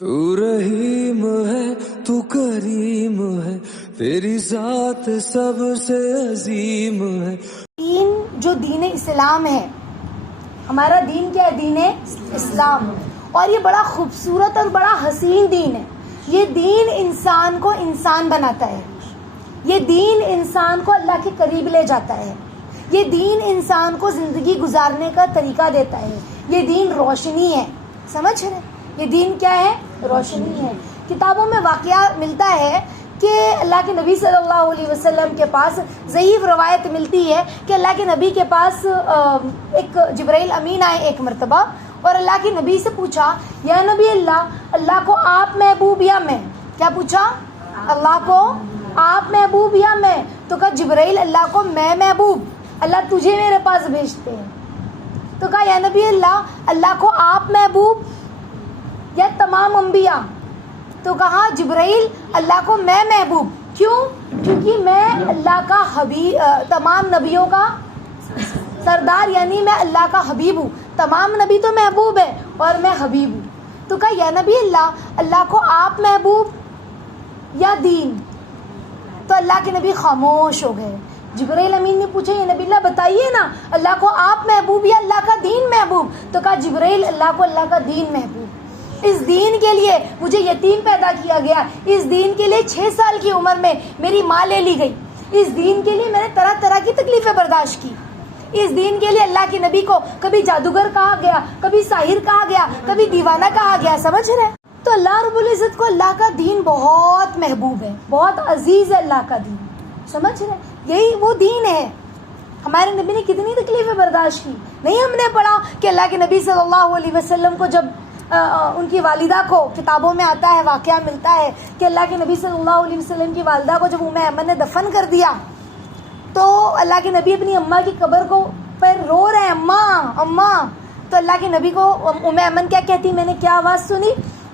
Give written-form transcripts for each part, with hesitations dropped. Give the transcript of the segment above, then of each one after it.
تو رحیم ہے تو کریم ہے تیری ذات سب سے عظیم ہے. دین جو دین اسلام ہے، ہمارا دین کیا ہے؟ دین اسلام. اور یہ بڑا خوبصورت اور بڑا حسین دین ہے. یہ دین انسان کو انسان بناتا ہے. یہ دین انسان کو اللہ کے قریب لے جاتا ہے. یہ دین انسان کو زندگی گزارنے کا طریقہ دیتا ہے. یہ دین روشنی ہے. سمجھ رہے؟ یہ دین کیا ہے؟ روشنی ہے. کتابوں میں واقعہ ملتا ہے کہ اللہ کے نبی صلی اللہ علیہ وسلم کے پاس ضعیف روایت ملتی ہے کہ اللہ کے نبی کے پاس ایک جبرائیل امین آئے ایک مرتبہ، اور اللہ کے نبی سے پوچھا، یا نبی اللہ کو آپ محبوب یا میں؟ کیا پوچھا؟ اللہ کو آپ محبوب یا میں؟ تو کہا جبرائیل اللہ کو میں محبوب، اللہ تجھے میرے پاس بھیجتے ہیں. تو کہا یا نبی اللہ کو آپ محبوب یا تمام انبیاء؟ تو کہا جبرائیل اللہ کو میں محبوب. کیوں؟ کیونکہ میں اللہ کا حبیب، تمام نبیوں کا سردار، یعنی میں اللہ کا حبیب ہوں. تمام نبی تو محبوب ہے اور میں حبیب ہوں. تو کہا یا نبی اللہ کو آپ محبوب یا دین؟ تو اللہ کے نبی خاموش ہو گئے. جبرائیل امین نے پوچھا یا نبی اللہ بتائیے نا، اللہ کو آپ محبوب یا اللہ کا دین محبوب؟ تو کہا جبرائیل اللہ کو اللہ کا دین محبوب. اس دین کے لیے مجھے یتیم پیدا کیا گیا. اس دین کے لیے 6 سال کی عمر میں میری ماں لے لی گئی. اس دین کے لیے میں نے طرح طرح کی تکلیفیں برداشت کی. اس دین کے لیے اللہ کے نبی کو کبھی جادوگر کہا گیا، کبھی ساحر کہا گیا، کبھی دیوانہ کہا گیا. سمجھ رہے؟ تو اللہ رب العزت کو اللہ کا دین بہت محبوب ہے، بہت عزیز ہے اللہ کا دین. سمجھ رہے؟ یہی وہ دین ہے. ہمارے نبی نے کتنی تکلیفیں برداشت کی. نہیں ہم نے پڑھا کہ اللہ کے نبی صلی اللہ علیہ وسلم کو جب ان کی والدہ کو، کتابوں میں آتا ہے، واقعہ ملتا ہے کہ اللہ کے نبی صلی اللہ علیہ وسلم کی والدہ کو جب ام ایمن نے دفن کر دیا تو اللہ کے نبی اپنی اماں کی قبر کو پر رو رہے ہیں، اماں اماں. تو اللہ کے نبی کو ام ایمن کیا کہتی؟ میں نے کیا آواز سنی؟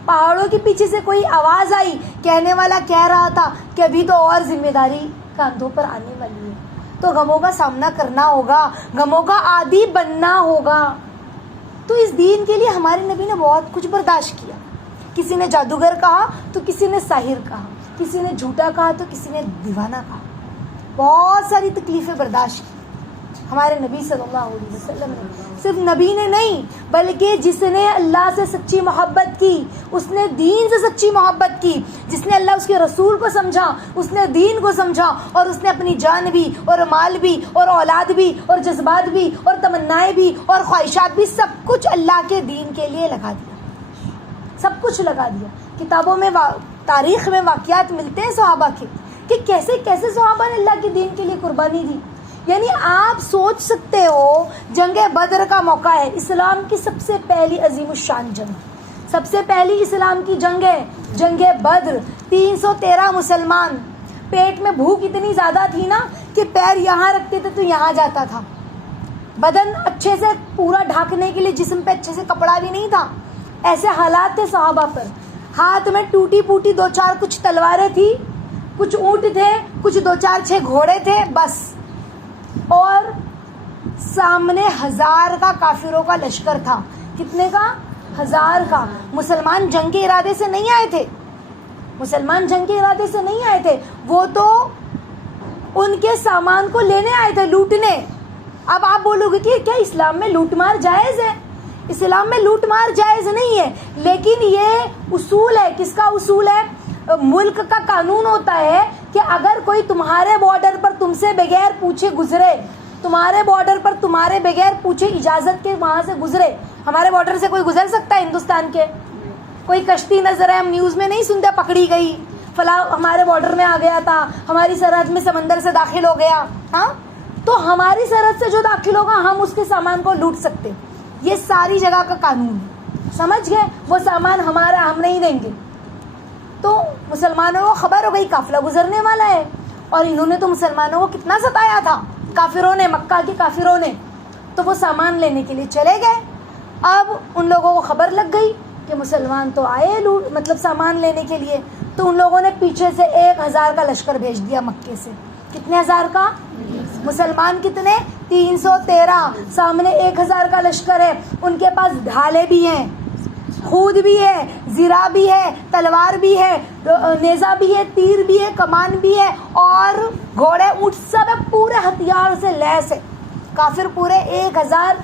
پہاڑوں کے پیچھے سے کوئی آواز آئی. کہنے والا کہہ رہا تھا کہ ابھی تو اور ذمہ داری کاندھوں پر آنے والی ہے، تو غموں کا سامنا کرنا ہوگا، غموں کا عادی بننا ہوگا. تو اس دین کے لیے ہمارے نبی نے بہت کچھ برداشت کیا. کسی نے جادوگر کہا تو کسی نے ساحر کہا، کسی نے جھوٹا کہا تو کسی نے دیوانہ کہا. بہت ساری تکلیفیں برداشت کی ہمارے نبی صلی اللہ علیہ وسلم نے. صرف نبی نے نہیں بلکہ جس نے اللہ سے سچی محبت کی، اس نے دین سے سچی محبت کی. جس نے اللہ اس کے رسول کو سمجھا، اس نے دین کو سمجھا، اور اس نے اپنی جان بھی اور مال بھی اور اولاد بھی اور جذبات بھی اور تمنائیں بھی اور خواہشات بھی سب کچھ اللہ کے دین کے لیے لگا دیا. سب کچھ لگا دیا. کتابوں میں تاریخ میں واقعات ملتے ہیں صحابہ کے کہ کیسے کیسے صحابہ نے اللہ کے دین کے لیے قربانی دی. یعنی آپ سوچ سکتے ہو، جنگ بدر کا موقع ہے، اسلام کی سب سے پہلی عظیم الشان جنگ، سب سے پہلی اسلام کی جنگ ہے جنگ بدر. 313 مسلمان. پیٹ میں بھوک اتنی زیادہ تھی نا کہ پیر یہاں رکھتے تھے تو یہاں جاتا تھا. بدن اچھے سے پورا ڈھانکنے کے لیے جسم پہ اچھے سے کپڑا بھی نہیں تھا. ایسے حالات تھے صحابہ پر. ہاتھ میں ٹوٹی پوٹی 2-4 کچھ تلواریں تھی، کچھ اونٹ تھے، کچھ 2-4-6 گھوڑے تھے بس. اور سامنے 1000 کا کافروں کا لشکر تھا. کتنے کا؟ 1000 کا. مسلمان جنگ کے ارادے سے نہیں آئے تھے. مسلمان جنگ کے ارادے سے نہیں آئے تھے، وہ تو ان کے سامان کو لینے آئے تھے، لوٹنے. اب آپ بولو گے کہ کیا اسلام میں لوٹ مار جائز ہے؟ اسلام میں لوٹ مار جائز نہیں ہے، لیکن یہ اصول ہے. کس کا اصول ہے؟ ملک کا قانون ہوتا ہے کہ اگر کوئی تمہارے بارڈر پر تم سے بغیر پوچھے گزرے، تمہارے بارڈر پر تمہارے بغیر پوچھے اجازت کے وہاں سے گزرے. ہمارے بارڈر سے کوئی گزر سکتا ہے ہندوستان کے؟ کوئی کشتی نظر ہے، ہم نیوز میں نہیں سنتے پکڑی گئی، فلاں ہمارے بارڈر میں آ گیا تھا، ہماری سرحد میں سمندر سے داخل ہو گیا. ہاں، تو ہماری سرحد سے جو داخل ہوگا ہم اس کے سامان کو لوٹ سکتے. یہ ساری جگہ کا قانون ہے. سمجھ گئے؟ وہ سامان ہمارا، ہم نہیں دیں گے. تو مسلمانوں کو خبر ہو گئی قافلہ گزرنے والا ہے، اور انہوں نے تو مسلمانوں کو کتنا ستایا تھا کافروں نے، مکہ کے کافروں نے. تو وہ سامان لینے کے لیے چلے گئے. اب ان لوگوں کو خبر لگ گئی کہ مسلمان تو آئے مطلب سامان لینے کے لیے. تو ان لوگوں نے پیچھے سے 1000 کا لشکر بھیج دیا مکے سے. کتنے 1000 کا؟ مسلمان کتنے؟ 313. سامنے 1000 کا لشکر ہے. ان کے پاس ڈھالے بھی ہیں. خود بھی ہے، زرا بھی ہے، تلوار بھی ہے، نیزہ بھی ہے، تیر بھی ہے، کمان بھی ہے، اور گھوڑے اونٹ سب ہے، پورے ہتھیار سے لیس ہے. کافر پورے 1000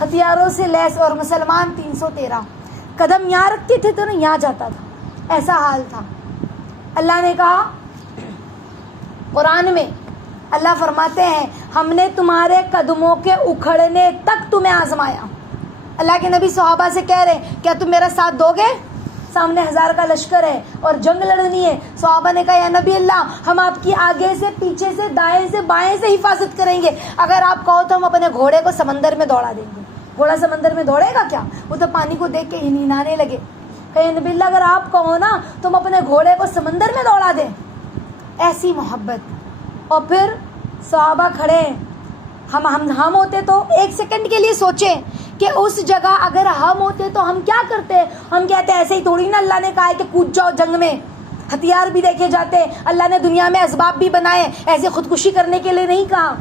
ہتھیاروں سے لیس، اور مسلمان 313. قدم یہاں رکھتے تھے تو یہاں جاتا تھا، ایسا حال تھا. اللہ نے کہا قرآن میں، اللہ فرماتے ہیں ہم نے تمہارے قدموں کے اکھڑنے تک تمہیں آزمایا. اللہ کے نبی صحابہ سے کہہ رہے ہیں کیا تم میرا ساتھ دو گے؟ سامنے 1000 کا لشکر ہے اور جنگ لڑنی ہے. صحابہ نے کہا یا نبی اللہ ہم آپ کی آگے سے، پیچھے سے، دائیں سے، بائیں سے حفاظت کریں گے. اگر آپ کہو تو ہم اپنے گھوڑے کو سمندر میں دوڑا دیں گے. گھوڑا سمندر میں دوڑے گا کیا؟ وہ تو پانی کو دیکھ کے ہنہنانے لگے. کہ یا نبی اللہ اگر آپ کہو نا تو ہم اپنے گھوڑے کو سمندر میں دوڑا دیں. ایسی محبت. اور پھر صحابہ کھڑے، ہم ہوتے تو ایک سیکنڈ کے لیے سوچیں کہ اس جگہ اگر ہم ہوتے تو ہم کیا کرتے؟ ہم کہتے ایسے ہی تھوڑی نا اللہ نے کہا ہے کہ کود جاؤ جنگ میں. ہتھیار بھی دیکھے جاتے، اللہ نے دنیا میں اسباب بھی بنائے، ایسے خودکشی کرنے کے لیے نہیں کہا.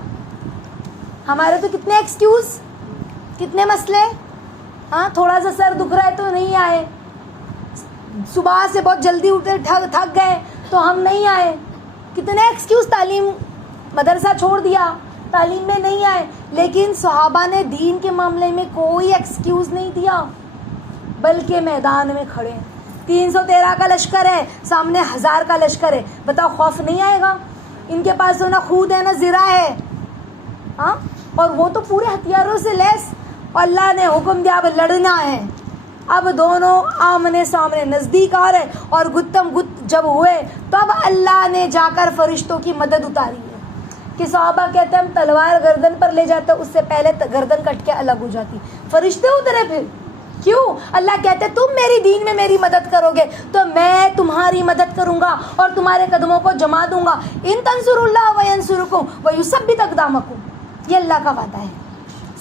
ہمارے تو کتنے ایکسکیوز، کتنے مسئلے. ہاں تھوڑا سا سر دکھ رہا ہے تو نہیں آئے، صبح سے بہت جلدی اٹھے تھک گئے تو ہم نہیں آئے. کتنے ایکسکیوز. تعلیم، مدرسہ چھوڑ دیا، تعلیم میں نہیں آئے. لیکن صحابہ نے دین کے معاملے میں کوئی ایکسکیوز نہیں دیا، بلکہ میدان میں کھڑے. 313 کا لشکر ہے، سامنے 1000 کا لشکر ہے. بتاؤ خوف نہیں آئے گا؟ ان کے پاس تو نہ خود ہے نہ زرا ہے. ہاں، اور وہ تو پورے ہتھیاروں سے لیس. اللہ نے حکم دیا اب لڑنا ہے. اب دونوں آمنے سامنے نزدیک آ رہے، اور گتم گت جب ہوئے تب اللہ نے جا کر فرشتوں کی مدد اتاری ہے. کہ صحابہ کہتے ہیں ہم تلوار گردن پر لے جاتے، اس سے پہلے گردن کٹ کے الگ ہو جاتی. فرشتے اترے. پھر کیوں؟ اللہ کہتے تم میری دین میں میری مدد کرو گے تو میں تمہاری مدد کروں گا اور تمہارے قدموں کو جما دوں گا. ان تنصروا اللہ وینصرکم ویثبت اقدامکم. یہ اللہ کا وعدہ ہے.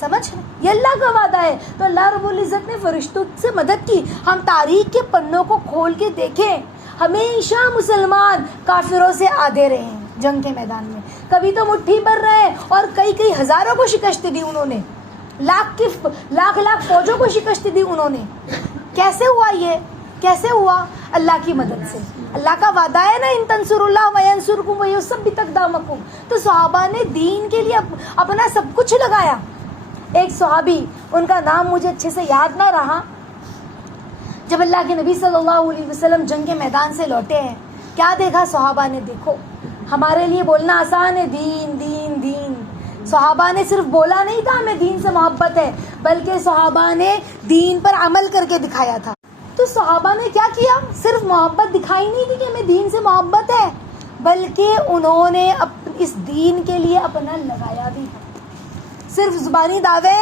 سمجھ، یہ اللہ کا وعدہ ہے. تو اللہ رب العزت نے فرشتوں سے مدد کی. ہم تاریخ کے پنوں کو کھول کے دیکھیں، ہمیشہ مسلمان کافروں سے آدھے رہے ہیں جنگ کے میدان میں. کبھی تو مٹھی بھر رہے اور کئی ہزاروں کو شکست دی انہوں نے، لاکھ فوجوں کو شکست دی انہوں نے. کیسے ہوا یہ؟ کیسے ہوا؟ اللہ کی مدد سے. اللہ کا وعدہ ہے نا ان تنصروا اللہ وینصرکم ویثبت اقدامکم. تو صحابہ نے دین کے لیے اپنا سب کچھ لگایا. ایک صحابی، ان کا نام مجھے اچھے سے یاد نہ رہا، جب اللہ کے نبی صلی اللہ علیہ وسلم جنگ کے میدان سے لوٹے ہیں، کیا دیکھا صحابہ نے؟ دیکھو ہمارے لیے بولنا آسان ہے دین دین دین. صحابہ نے صرف بولا نہیں تھا ہمیں دین سے محبت ہے، بلکہ صحابہ نے دین پر عمل کر کے دکھایا تھا. تو صحابہ نے کیا کیا؟ صرف محبت دکھائی نہیں تھی کہ ہمیں دین سے محبت ہے، بلکہ انہوں نے اس دین کے لیے اپنا لگایا بھی ہے. صرف زبانی دعوے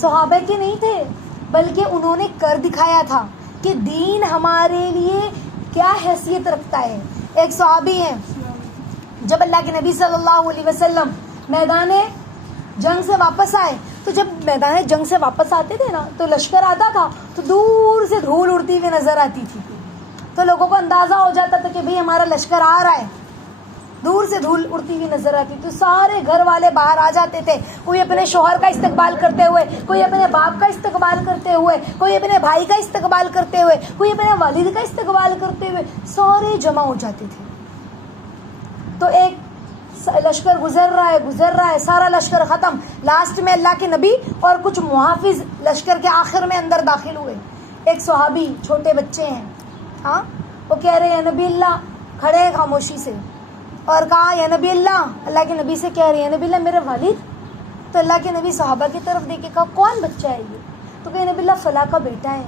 صحابہ کے نہیں تھے، بلکہ انہوں نے کر دکھایا تھا کہ دین ہمارے لیے کیا حیثیت رکھتا ہے. ایک صحابی ہیں، جب اللہ کے نبی صلی اللہ علیہ وسلم میدان جنگ سے واپس آئے، تو جب میدان جنگ سے واپس آتے تھے نا تو لشکر آتا تھا تو دور سے دھول اڑتی ہوئی نظر آتی تھی. تو لوگوں کو اندازہ ہو جاتا تھا کہ بھئی ہمارا لشکر آ رہا ہے. دور سے دھول اڑتی ہوئی نظر آتی. تو سارے گھر والے باہر آ جاتے تھے، کوئی اپنے شوہر کا استقبال کرتے ہوئے، کوئی اپنے باپ کا استقبال کرتے ہوئے، کوئی اپنے بھائی کا استقبال کرتے ہوئے، کوئی اپنے والد کا استقبال کرتے ہوئے، سارے جمع ہو جاتے تھے. تو ایک لشکر گزر رہا ہے، سارا لشکر ختم. لاسٹ میں اللہ کے نبی اور کچھ محافظ لشکر کے آخر میں اندر داخل ہوئے. ایک صحابی، چھوٹے بچے ہیں، ہاں، وہ کہہ رہے ہیں نبی اللہ، کھڑے ہیں خاموشی سے، اور کہا یا نبی اللہ کے نبی سے کہہ رہے ہیں نبی اللہ میرے والد. تو اللہ کے نبی صحابہ کی طرف دیکھ کے کہا کون بچہ ہے یہ؟ تو کہ نبی اللہ فلاں کا بیٹا ہے.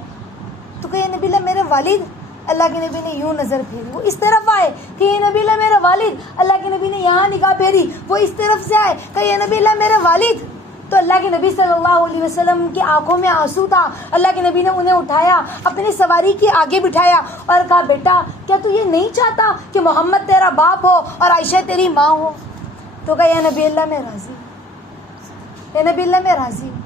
تو کہ نبی اللہ میرے والد. اللہ کے نبی نے یوں نظر پھیری، وہ اس طرف آئے کہ یہ نبی اللہ میرے والد. اللہ کے نبی نے یہاں نگاہ پھیری، وہ اس طرف سے آئے کہ یہ نبی اللہ میرے والد. تو اللہ کے نبی صلی اللہ علیہ وسلم کی آنکھوں میں آنسو تھا. اللہ کے نبی نے انہیں اٹھایا، اپنی سواری کے آگے بٹھایا اور کہا بیٹا کیا تو یہ نہیں چاہتا کہ محمد تیرا باپ ہو اور عائشہ تیری ماں ہو؟ تو کہا یا نبی اللہ میں راضی ہوں، یا نبی اللہ میں راضی ہوں.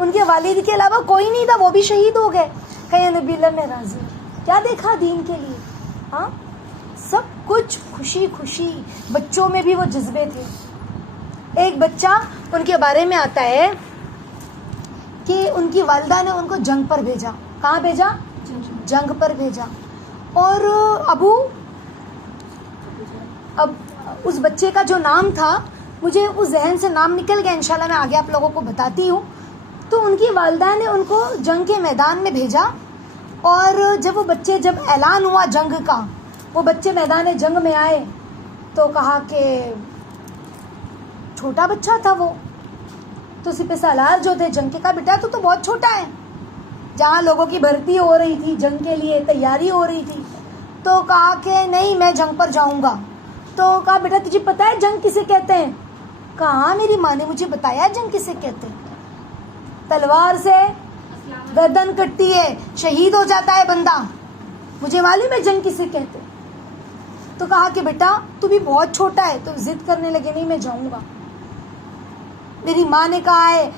ان کے والد کے علاوہ کوئی نہیں تھا، وہ بھی شہید ہو گئے. کہ یا نبی اللہ میں راضی ہوں. کیا دیکھا دین کے لیے؟ ہاں، سب کچھ خوشی. بچوں میں بھی وہ جذبے تھے. ایک بچہ ان کے بارے میں آتا ہے کہ ان کی والدہ نے ان کو جنگ پر بھیجا. کہاں بھیجا؟ جنگ پر بھیجا. اور اب اس بچے کا جو نام تھا مجھے اس ذہن سے نام نکل گیا, انشاءاللہ میں آگے آپ لوگوں کو بتاتی ہوں. تو ان کی والدہ نے ان کو جنگ کے میدان میں بھیجا, اور جب اعلان ہوا جنگ کا, وہ بچے میدان جنگ میں آئے تو کہا کہ چھوٹا بچہ تھا وہ, تو سپہ سالار جو تھے جنگ کے, کہا بیٹا تو بہت چھوٹا ہے. جہاں لوگوں کی بھرتی ہو رہی تھی, جنگ کے لیے تیاری ہو رہی تھی, تو کہا کہ نہیں میں جنگ پر جاؤں گا. تو کہا بیٹا تجھے پتا ہے جنگ کسے کہتے ہیں؟ کہا میری ماں نے مجھے بتایا جنگ کسے کہتے ہیں. تلوار سے گردن کٹتی ہے, شہید ہو جاتا ہے بندہ, مجھے معلوم ہے جنگ کسے کہتے ہیں. تو کہا کہ بیٹا تو بھی بہت چھوٹا ہے. تو ضد کرنے لگے, نہیں میں جاؤں گا. میری ماں نے کہا ہے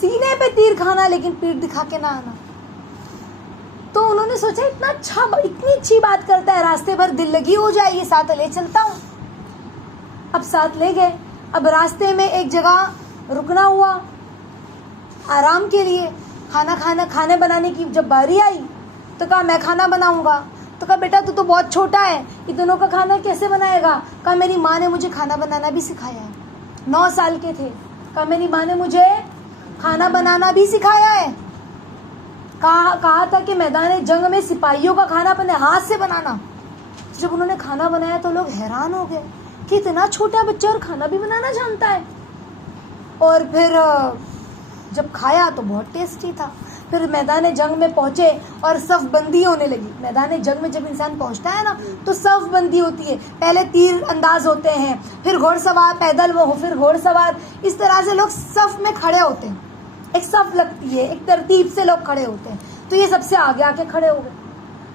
سینے پہ تیر کھانا لیکن پیٹھ دکھا کے نہ آنا. تو انہوں نے سوچا اتنی اچھی بات کرتا ہے, راستے بھر دل لگی ہو جائے گی, ساتھ لے چلتا ہوں. اب ساتھ لے گئے. اب راستے میں ایک جگہ رکنا ہوا آرام کے لیے. کھانے بنانے کی جب باری آئی تو کہا میں کھانا بناؤں گا. تو کہا بیٹا تو بہت چھوٹا ہے, اتنوں کا کھانا کیسے بنائے گا؟ کہا میری ماں نے مجھے کھانا بنانا بھی سکھایا ہے. 9 سال کے تھے. کہا میری ماں نے مجھے کھانا بنانا بھی سکھایا ہے. کہا تھا کہ میدان جنگ میں سپاہیوں کا کھانا بنے, ہاتھ سے بنانا. جب انہوں نے کھانا بنایا تو لوگ حیران ہو گئے کہ اتنا چھوٹا بچہ اور کھانا بھی بنانا جانتا ہے. اور پھر جب کھایا تو بہت ٹیسٹی تھا. پھر میدان جنگ میں پہنچے اور صف بندی ہونے لگی. میدان جنگ میں جب انسان پہنچتا ہے نا تو صف بندی ہوتی ہے. پہلے تیر انداز ہوتے ہیں, پھر گھوڑ سوار, پیدل وہ, پھر گھوڑ سوار. اس طرح سے لوگ صف میں کھڑے ہوتے ہیں, ایک صف لگتی ہے, ایک ترتیب سے لوگ کھڑے ہوتے ہیں. تو یہ سب سے آگے آ کے کھڑے ہو گئے.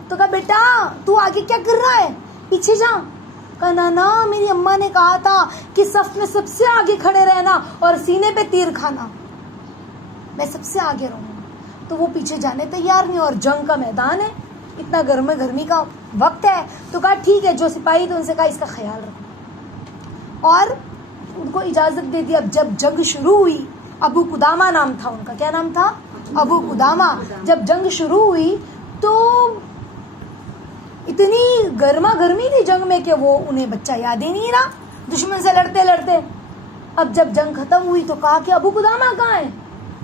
تو کہا بیٹا تو آگے کیا کر رہا ہے, پیچھے جا. کہا نانا میری اماں نے کہا تھا کہ صف میں سب سے آگے کھڑے رہنا اور سینے پہ تیر کھانا, میں سب سے آگے رہوں گا. تو وہ پیچھے جانے تیار نہیں, اور جنگ کا میدان ہے, اتنا گرمی کا وقت ہے. تو کہا ٹھیک ہے, جو سپاہی تھے ان سے کہا اس کا خیال رکھو, اور ان کو اجازت دے دی. اب جب جنگ شروع ہوئی, ابو قدامہ نام تھا ان کا. کیا نام تھا؟ ابو قدامہ. جب جنگ شروع ہوئی تو اتنی گرما گرمی تھی جنگ میں کہ وہ انہیں بچہ یاد ہی نہیں رہا, دشمن سے لڑتے لڑتے. اب جب جنگ ختم ہوئی تو کہا کہ ابو قدامہ کہاں ہے؟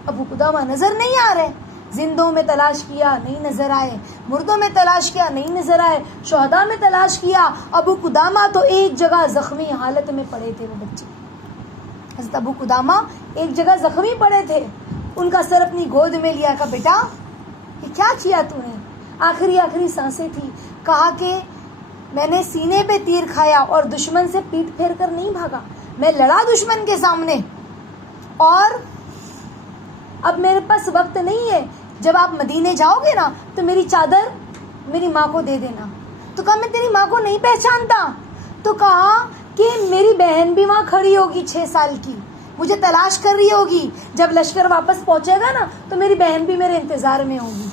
ابو قدامہ نظر نہیں آ رہے. زندوں میں تلاش کیا نہیں نظر آئے, مردوں میں تلاش کیا نہیں نظر آئے, شہداء میں تلاش کیا. ابو قدامہ تو ایک جگہ زخمی حالت میں پڑے تھے. وہ بچے حضرت ابو قدامہ ایک جگہ زخمی پڑے تھے. ان کا سر اپنی گود میں لیا. کہا بیٹا یہ کیا کیا تو نے؟ آخری سانسیں تھی. کہا کہ میں نے سینے پہ تیر کھایا اور دشمن سے پیٹ پھیر کر نہیں بھاگا, میں لڑا دشمن کے سامنے, اور اب میرے پاس وقت نہیں ہے. جب آپ مدینے جاؤ گے نا تو میری چادر میری ماں کو دے دینا. تو کہا میں تیری ماں کو نہیں پہچانتا. تو کہا کہ میری بہن بھی وہاں کھڑی ہوگی 6 سال کی, مجھے تلاش کر رہی ہوگی. جب لشکر واپس پہنچے گا نا تو میری بہن بھی میرے انتظار میں ہوگی,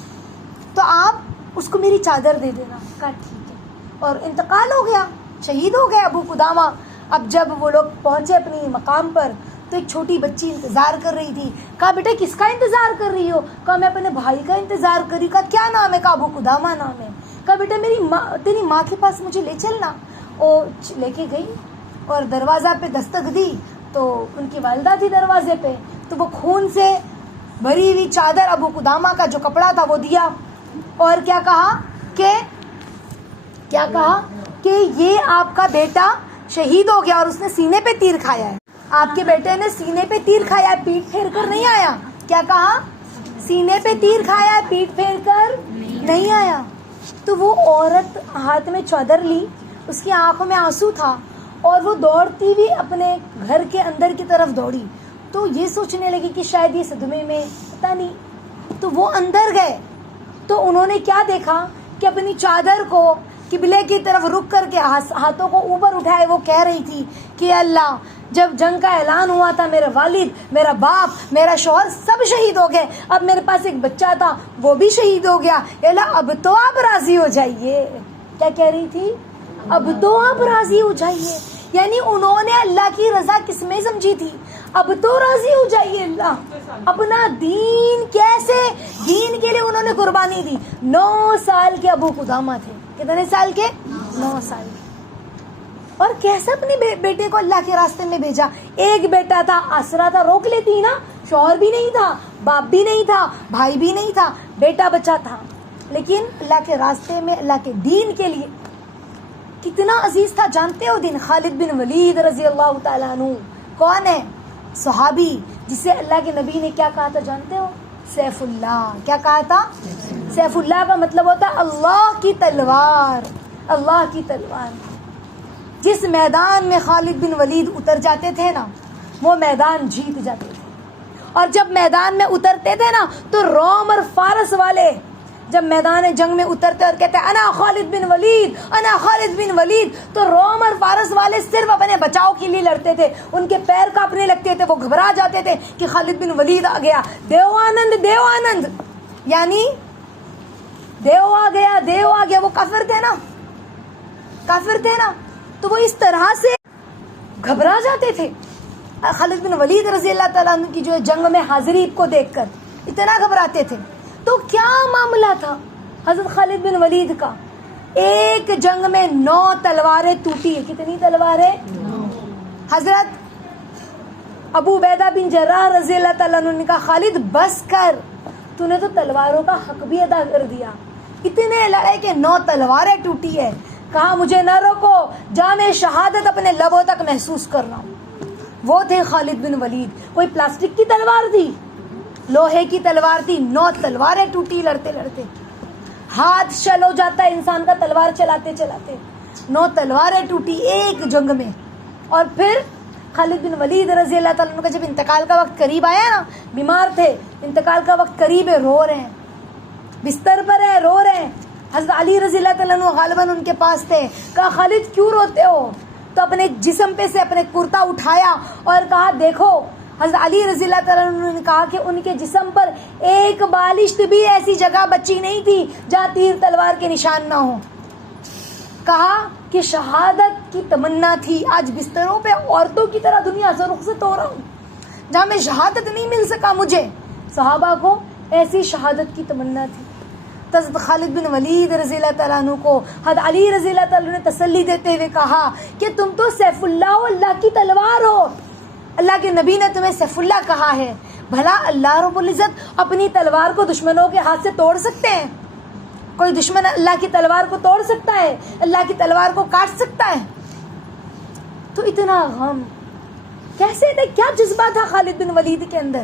تو آپ اس کو میری چادر دے دینا. کہا ٹھیک ہے. اور انتقال ہو گیا, شہید ہو گئے ابو قدامہ. اب جب وہ لوگ پہنچے اپنی مقام پر تو ایک چھوٹی بچی انتظار کر رہی تھی. کہا بیٹا کس کا انتظار کر رہی ہو؟ کہا میں اپنے بھائی کا انتظار کر رہی ہوں. کہا کیا نام ہے؟ کہا ابو قدامہ نام ہے. کہا بیٹا تیری ماں کے پاس مجھے لے چلنا. وہ لے کے گئی اور دروازہ پہ دستک دی تو ان کی والدہ تھی دروازے پہ. تو وہ خون سے بھری ہوئی چادر ابو قدامہ کا جو کپڑا تھا وہ دیا, اور کیا کہا کہ یہ آپ کا بیٹا شہید ہو گیا اور اس نے سینے پہ تیر کھایا ہے. آپ کے بیٹے نے سینے پہ تیر کھایا ہے, پیٹ پھیر کر نہیں آیا. کیا کہا؟ سینے پہ تیر کھایا ہے, پیٹ پھیر کر نہیں آیا. تو وہ عورت ہاتھ میں چادر لی, اس کی آنکھوں میں آنسو تھا, اور وہ دوڑتی ہوئی اپنے گھر کے اندر کی طرف دوڑی. تو یہ سوچنے لگی کہ شاید یہ صدمے میں, پتہ نہیں. تو وہ اندر گئے تو انہوں نے کیا دیکھا کہ اپنی چادر کو قبلے کی طرف رک کر کے ہاتھوں کو اوپر اٹھائے وہ کہہ رہی تھی کہ اللہ جب جنگ کا اعلان ہوا تھا میرا والد, میرا باپ, میرا شوہر سب شہید ہو گئے, اب میرے پاس ایک بچہ تھا وہ بھی شہید ہو گیا, اللہ اب تو آپ راضی ہو جائیے. کیا کہہ رہی تھی؟ اب تو آپ راضی ہو جائیے. یعنی انہوں نے اللہ کی رضا کس میں سمجھی تھی؟ اب تو راضی ہو جائیے اللہ. اپنا دین کیسے, دین کے لیے انہوں نے قربانی دی. 9 سال کے ابو قدامہ تھے. کتنے سال کے؟ 9 سال کے. اور کیسے اپنے بیٹے کو اللہ کے راستے میں بھیجا. ایک بیٹا تھا, آسرا تھا, روک لیتی نا, شوہر بھی نہیں تھا, باپ بھی نہیں تھا, بھائی بھی نہیں تھا, بیٹا بچہ تھا, لیکن اللہ کے راستے میں, اللہ کے دین کے لیے کتنا عزیز تھا. جانتے ہو دین؟ خالد بن ولید رضی اللہ تعالیٰ عنہ کون ہے؟ صحابی جسے اللہ کے نبی نے کیا کہا تھا جانتے ہو؟ سیف اللہ. کیا کہا تھا؟ سیف اللہ کا مطلب ہوتا ہے اللہ کی تلوار. اللہ کی تلوار. جس میدان میں خالد بن ولید اتر جاتے تھے نا, وہ میدان جیت جاتے تھے. اور جب میدان میں اترتے تھے نا تو روم اور فارس والے جب میدان جنگ میں اترتے اور کہتے انا خالد بن ولید, انا خالد بن ولید, تو روم اور فارس والے صرف اپنے بچاؤ کے لیے لڑتے تھے. ان کے پیر کانپنے لگتے تھے, وہ گھبرا جاتے تھے کہ خالد بن ولید آ گیا. دیو آنند, دیو آنند, یعنی دیو آ گیا, دیو آ گیا. وہ کافر تھے نا, کافر تھے نا, تو وہ اس طرح سے گھبرا جاتے تھے. خالد بن ولید رضی اللہ تعالیٰ عنہ کی جو جنگ میں حاضری کو دیکھ کر اتنا گھبراتے تھے. تو کیا معاملہ تھا حضرت خالد بن ولید کا؟ ایک جنگ میں 9 تلواریں ٹوٹی. کتنی تلواریں؟ حضرت ابو عبیدہ بن جراح رضی اللہ تعالیٰ عنہ نے کہا خالد بس کر, تو نے تو تلواروں کا حق بھی ادا کر دیا. اتنے لڑے کہ 9 تلواریں ٹوٹی ہے. کہا مجھے نہ روکو, جا میں شہادت اپنے لبوں تک محسوس کر رہا ہوں. وہ تھے خالد بن ولید. کوئی پلاسٹک کی تلوار تھی, لوہے کی تلوار تھی. 9 تلواریں ٹوٹی لڑتے لڑتے. ہاتھ شل ہو جاتا ہے انسان کا تلوار چلاتے چلاتے. 9 تلواریں ٹوٹی ایک جنگ میں. اور پھر خالد بن ولید رضی اللہ تعالیٰ عنہ کا جب انتقال کا وقت قریب آیا نا, بیمار تھے, انتقال کا وقت قریب ہے, رو رہے ہیں, بستر پر ہے, رو رہے ہیں. حضرت علی رضی اللہ تعالیٰ عنہ غالباً ان کے پاس تھے. کہا خالد کیوں روتے ہو؟ تو اپنے جسم پہ سے اپنے کرتا اٹھایا اور کہا دیکھو. حضرت علی رضی اللہ تعالیٰ عنہ نے کہا کہ ان کے جسم پر ایک بالشت بھی ایسی جگہ بچی نہیں تھی جہاں تیر تلوار کے نشان نہ ہو. کہا کہ شہادت کی تمنا تھی. آج بستروں پہ عورتوں کی طرح دنیا سے رخصت ہو رہا ہوں, جہاں میں شہادت نہیں مل سکا مجھے. صحابہ کو ایسی شہادت کی تمنا تھی. حضرت خالد بن ولید رضی اللہ تعالیٰ عنہ کو حضرت علی رضی اللہ تعالیٰ عنہ نے تسلی دیتے ہوئے کہا کہ تم تو سیف اللہ و اللہ کی تلوار ہو. اللہ کے نبی نے تمہیں سیف اللہ کہا ہے. بھلا اللہ رب العزت اپنی تلوار کو دشمنوں کے ہاتھ سے توڑ سکتے ہیں؟ کوئی دشمن اللہ کی تلوار کو توڑ سکتا ہے؟ اللہ کی تلوار کو کاٹ سکتا ہے؟ تو اتنا غم کیسے تھے, کیا جذبہ تھا خالد بن ولید کے اندر,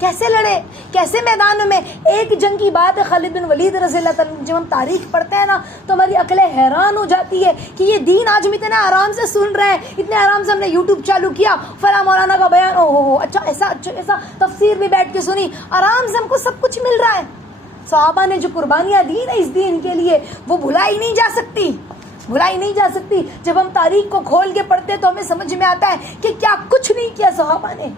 کیسے لڑے, کیسے میدانوں میں. ایک جنگ کی بات ہے خالد بن ولید رضی اللہ تعالیٰ عنہ, جب ہم تاریخ پڑھتے ہیں نا تو ہماری عقلیں حیران ہو جاتی ہے کہ یہ دین آج ہم اتنے آرام سے سن رہے ہیں, اتنے آرام سے ہم نے یوٹیوب چالو کیا, فلاں مولانا کا بیان, او ہو اچھا ایسا, تفسیر بھی بیٹھ کے سنی, آرام سے ہم کو سب کچھ مل رہا ہے. صحابہ نے جو قربانیاں دی نا اس دین کے لیے, وہ بھلائی نہیں جا سکتی, بھلائی نہیں جا سکتی. جب ہم تاریخ کو کھول کے پڑھتے تو ہمیں سمجھ میں آتا ہے کہ کیا کچھ نہیں کیا صحابہ نے.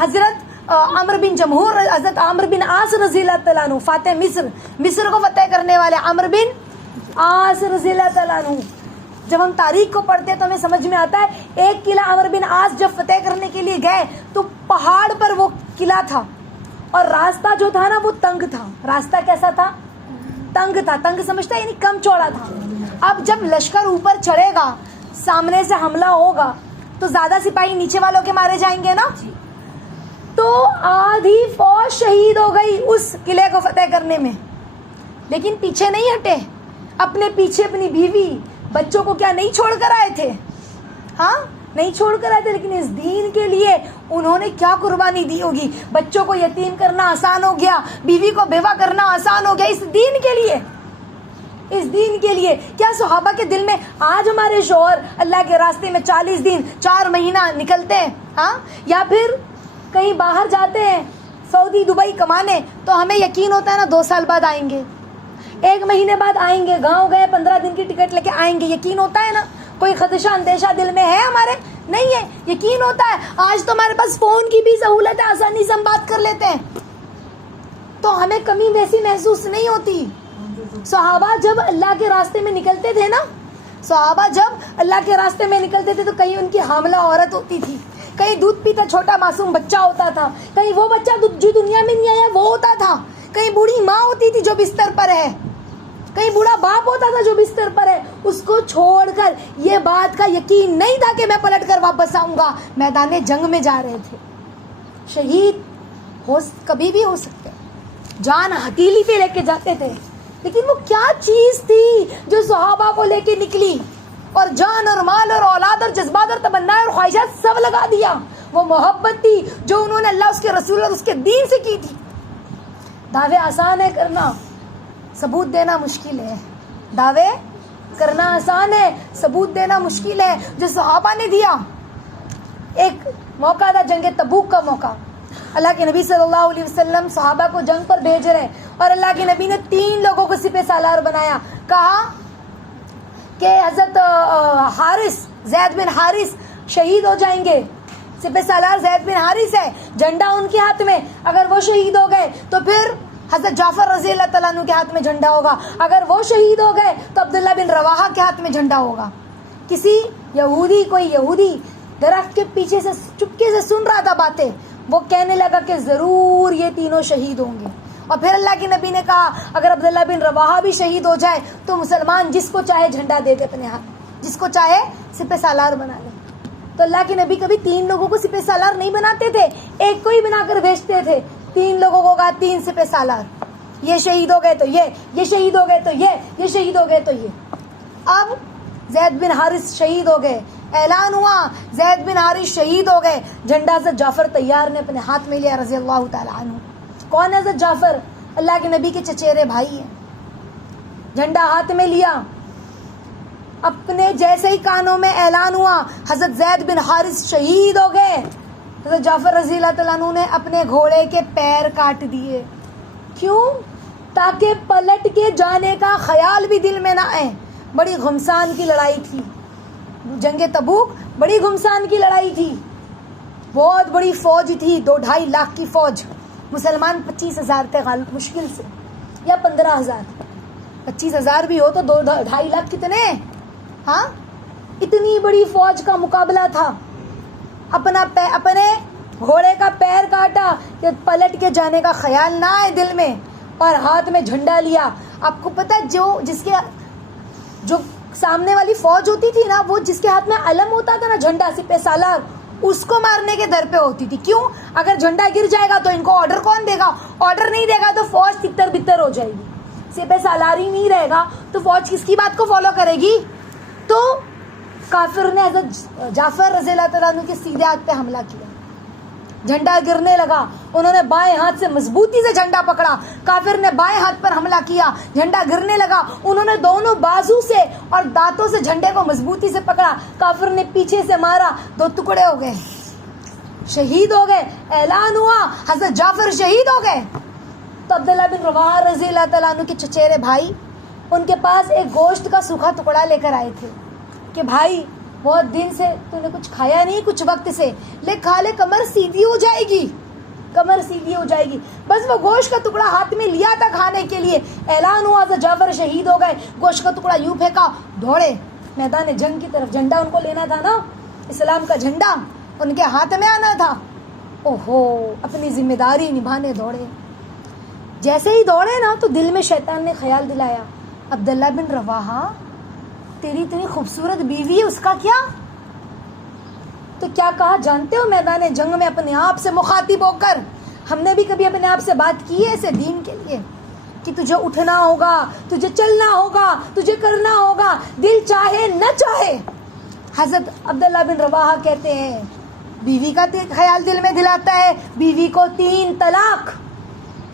حضرت عمرو بن جمہور, حضرت عمرو بن عاص رضی اللہ تعالیٰ عنہ, فاتح مصر کو فتح کرنے والے عمرو بن عاص رضی اللہ تعالیٰ عنہ, جب ہم تاریخ کو پڑھتے ہیں تو ہمیں سمجھ میں آتا ہے ایک قلعہ عمرو بن عاص جب فتح کرنے کے لیے گئے تو پہاڑ پر وہ قلعہ تھا, اور راستہ جو تھا نا وہ تنگ تھا. راستہ کیسا تھا؟ تنگ تھا. تنگ سمجھتا ہے یعنی کم چوڑا تھا. اب جب لشکر اوپر چڑھے گا, سامنے سے حملہ ہوگا تو زیادہ سپاہی نیچے والوں کے مارے جائیں گے نا. تو آدھی فوج شہید ہو گئی اس قلعے کو فتح کرنے میں, لیکن پیچھے نہیں ہٹے. اپنے پیچھے اپنی بیوی بچوں کو کیا نہیں چھوڑ کر آئے تھے؟ ہاں نہیں چھوڑ کر آئے تھے, لیکن اس دین کے لیے انہوں نے کیا قربانی دی ہوگی. بچوں کو یتیم کرنا آسان ہو گیا, بیوی کو بیوہ کرنا آسان ہو گیا اس دین کے لیے. اس دین کے لیے کیا صحابہ کے دل میں آج ہمارے شوہر اللہ کے راستے میں 40 دن 4 مہینہ نکلتے ہیں, ہاں, یا پھر کہیں باہر جاتے ہیں سعودی دبئی کمانے, تو ہمیں یقین ہوتا ہے نا 2 سال بعد آئیں گے, 1 مہینے بعد آئیں گے, گاؤں گئے 15 دن کی ٹکٹ لے کے آئیں گے, یقین ہوتا ہے نا. کوئی خدشہ اندیشہ دل میں ہے ہمارے؟ نہیں ہے, یقین ہوتا ہے. آج تو ہمارے پاس فون کی بھی سہولت ہے, آسانی سے ہم بات کر لیتے ہیں, تو ہمیں کمی ویسی محسوس نہیں ہوتی. صحابہ جب اللہ کے راستے میں نکلتے تھے نا, صحابہ جب اللہ کے راستے میں نکلتے تھے تو کہیں ان کی حاملہ عورت ہوتی تھی, کہیں دودھ پیتا چھوٹا معصوم بچہ ہوتا تھا، کہیں وہ بچہ جو دنیا میں نہیں آیا وہ ہوتا تھا، کہیں بوڑھی ماں ہوتی تھی جو بستر پر ہے، کہیں بوڑھا باپ ہوتا تھا جو بستر پر ہے. اس کو چھوڑ کر یہ بات کا یقین نہیں تھا کہ میں پلٹ کر واپس آؤں گا. میدان جنگ میں جا رہے تھے. شہید کبھی بھی ہو سکتے، جان ہتھیلی پہ لے کے جاتے تھے، لیکن وہ کیا چیز تھی جو صحابہ کو لے کے نکلی اور جان اور مال اور اولاد اور جذبات اور تمنا اور خواہشات سب لگا دیا؟ وہ محبت تھی جو انہوں نے اللہ، اس کے رسول اور اس کے دین سے کی تھی. دعوے آسان ہے کرنا، ثبوت دینا مشکل ہے. دعوے کرنا آسان ہے، ثبوت دینا مشکل ہے. جو صحابہ نے دیا، ایک موقع تھا جنگ تبوک کا موقع. اللہ کے نبی صلی اللہ علیہ وسلم صحابہ کو جنگ پر بھیج رہے اور اللہ کے نبی نے 3 لوگوں کو سپہ سالار بنایا. کہا کہ حضرت حارث، زید بن حارث شہید ہو جائیں گے. سپہ سالار زید بن حارث ہے، جھنڈا ان کے ہاتھ میں، اگر وہ شہید ہو گئے تو پھر حضرت جعفر رضی اللہ تعالیٰ عنہ کے ہاتھ میں جھنڈا ہوگا، اگر وہ شہید ہو گئے تو عبداللہ بن رواحہ کے ہاتھ میں جھنڈا ہوگا. کوئی یہودی درخت کے پیچھے سے چپکے سے سن رہا تھا باتیں. وہ کہنے لگا کہ ضرور یہ تینوں شہید ہوں گے. اور پھر اللہ کے نبی نے کہا اگر عبداللہ بن رواحہ بھی شہید ہو جائے تو مسلمان جس کو چاہے جھنڈا دے دے اپنے ہاتھ، جس کو چاہے سپہ سالار بنا لے. تو اللہ کے نبی کبھی 3 لوگوں کو سپہ سالار نہیں بناتے تھے، ایک کو ہی بنا کر بھیجتے تھے. 3 لوگوں کو کہا 3 سپہ سالار، یہ شہید ہو گئے تو یہ شہید ہو گئے تو یہ شہید ہو گئے تو یہ. اب زید بن حارث شہید ہو گئے، اعلان ہوا زید بن حارث شہید ہو گئے. جھنڈا حضرت جعفر طیار نے اپنے ہاتھ میں لیا رضی اللہ تعالیٰ عنہ. کون ہے حضرت جعفر؟ اللہ کے نبی کے چچیرے بھائی ہیں. جھنڈا ہاتھ میں لیا، اپنے جیسے ہی کانوں میں اعلان ہوا حضرت زید بن حارث شہید ہو گئے. حضرت جعفر رضی اللہ تعالیٰ عنہ نے اپنے گھوڑے کے پیر کاٹ دیے. کیوں؟ تاکہ پلٹ کے جانے کا خیال بھی دل میں نہ آئے. بڑی گھمسان کی لڑائی تھی جنگ تبوک، بڑی گھمسان کی لڑائی تھی، بہت بڑی فوج تھی، 2-2.5 لاکھ کی فوج. مسلمان 25,000 تھے غالب مشکل سے، یا 15,000. 25,000 بھی ہو تو 2-2.5 لاکھ کتنے؟ ہاں، اتنی بڑی فوج کا مقابلہ تھا. اپنے گھوڑے کا پیر کاٹا کہ پلٹ کے جانے کا خیال نہ آئے دل میں، اور ہاتھ میں جھنڈا لیا. آپ کو پتہ جو سامنے والی فوج ہوتی تھی نا، وہ جس کے ہاتھ میں علم ہوتا تھا نا، جھنڈا سپہ سالار، اس کو مارنے کے در پہ ہوتی تھی. کیوں؟ اگر جھنڈا گر جائے گا تو ان کو آرڈر کون دے گا؟ آرڈر نہیں دے گا تو فوج تتر بتر ہو جائے گی. سپہ سالار ہی نہیں رہے گا تو فوج کس کی بات کو فالو کرے گی؟ تو کافر نے حضرت جعفر رضی اللہ تعالیٰ عنہ کے سیدھے ہاتھ پہ حملہ کیا. جھنڈا گرنے لگا، انہوں نے بائیں ہاتھ سے مضبوطی سے جھنڈا پکڑا. کافر نے بائیں ہاتھ پر حملہ کیا، جھنڈا گرنے لگا، انہوں نے دونوں بازو سے اور دانتوں سے جھنڈے کو مضبوطی سے پکڑا. کافر نے پیچھے سے مارا، 2 ٹکڑے ہو گئے، شہید ہو گئے. اعلان ہوا حضرت جعفر شہید ہو گئے. تو عبداللہ بن رواحہ رضی اللہ تعالیٰ عنہ کے چچیرے بھائی ان کے پاس ایک گوشت کا سوکھا ٹکڑا لے کر آئے تھے کہ بھائی بہت دن سے تو نے کچھ کھایا نہیں، کچھ وقت سے لے کھا لے، کمر سیدھی ہو جائے گی، کمر سیدھی ہو جائے گی. بس وہ گوشت کا ٹکڑا ہاتھ میں لیا تھا کھانے کے لیے. اعلان ہوا حضرت جعفر شہید ہو گئے. گوشت کا ٹکڑا یوں پھینکا، دوڑے میدان جنگ کی طرف. جھنڈا ان کو لینا تھا نا، اسلام کا جھنڈا ان کے ہاتھ میں آنا تھا. اوہو، اپنی ذمہ داری نبھانے دوڑے. جیسے ہی دوڑے نا تو دل میں شیطان نے خیال دلایا، عبداللہ بن رواحہ تیری اتنی خوبصورت بیوی ہے، اس کا کیا؟ تو کیا کہا جانتے ہو؟ میدان جنگ میں اپنے آپ سے مخاطب ہو کر، ہم نے بھی کبھی اپنے آپ سے بات کی ہے ایسے دین کے لیے کہ تجھے اٹھنا ہوگا، تجھے چلنا ہوگا، تجھے کرنا ہوگا، دل چاہے نہ چاہے. حضرت عبداللہ بن رواحہ کہتے ہیں بیوی کا خیال دل میں دلاتا ہے، بیوی کو 3 طلاق.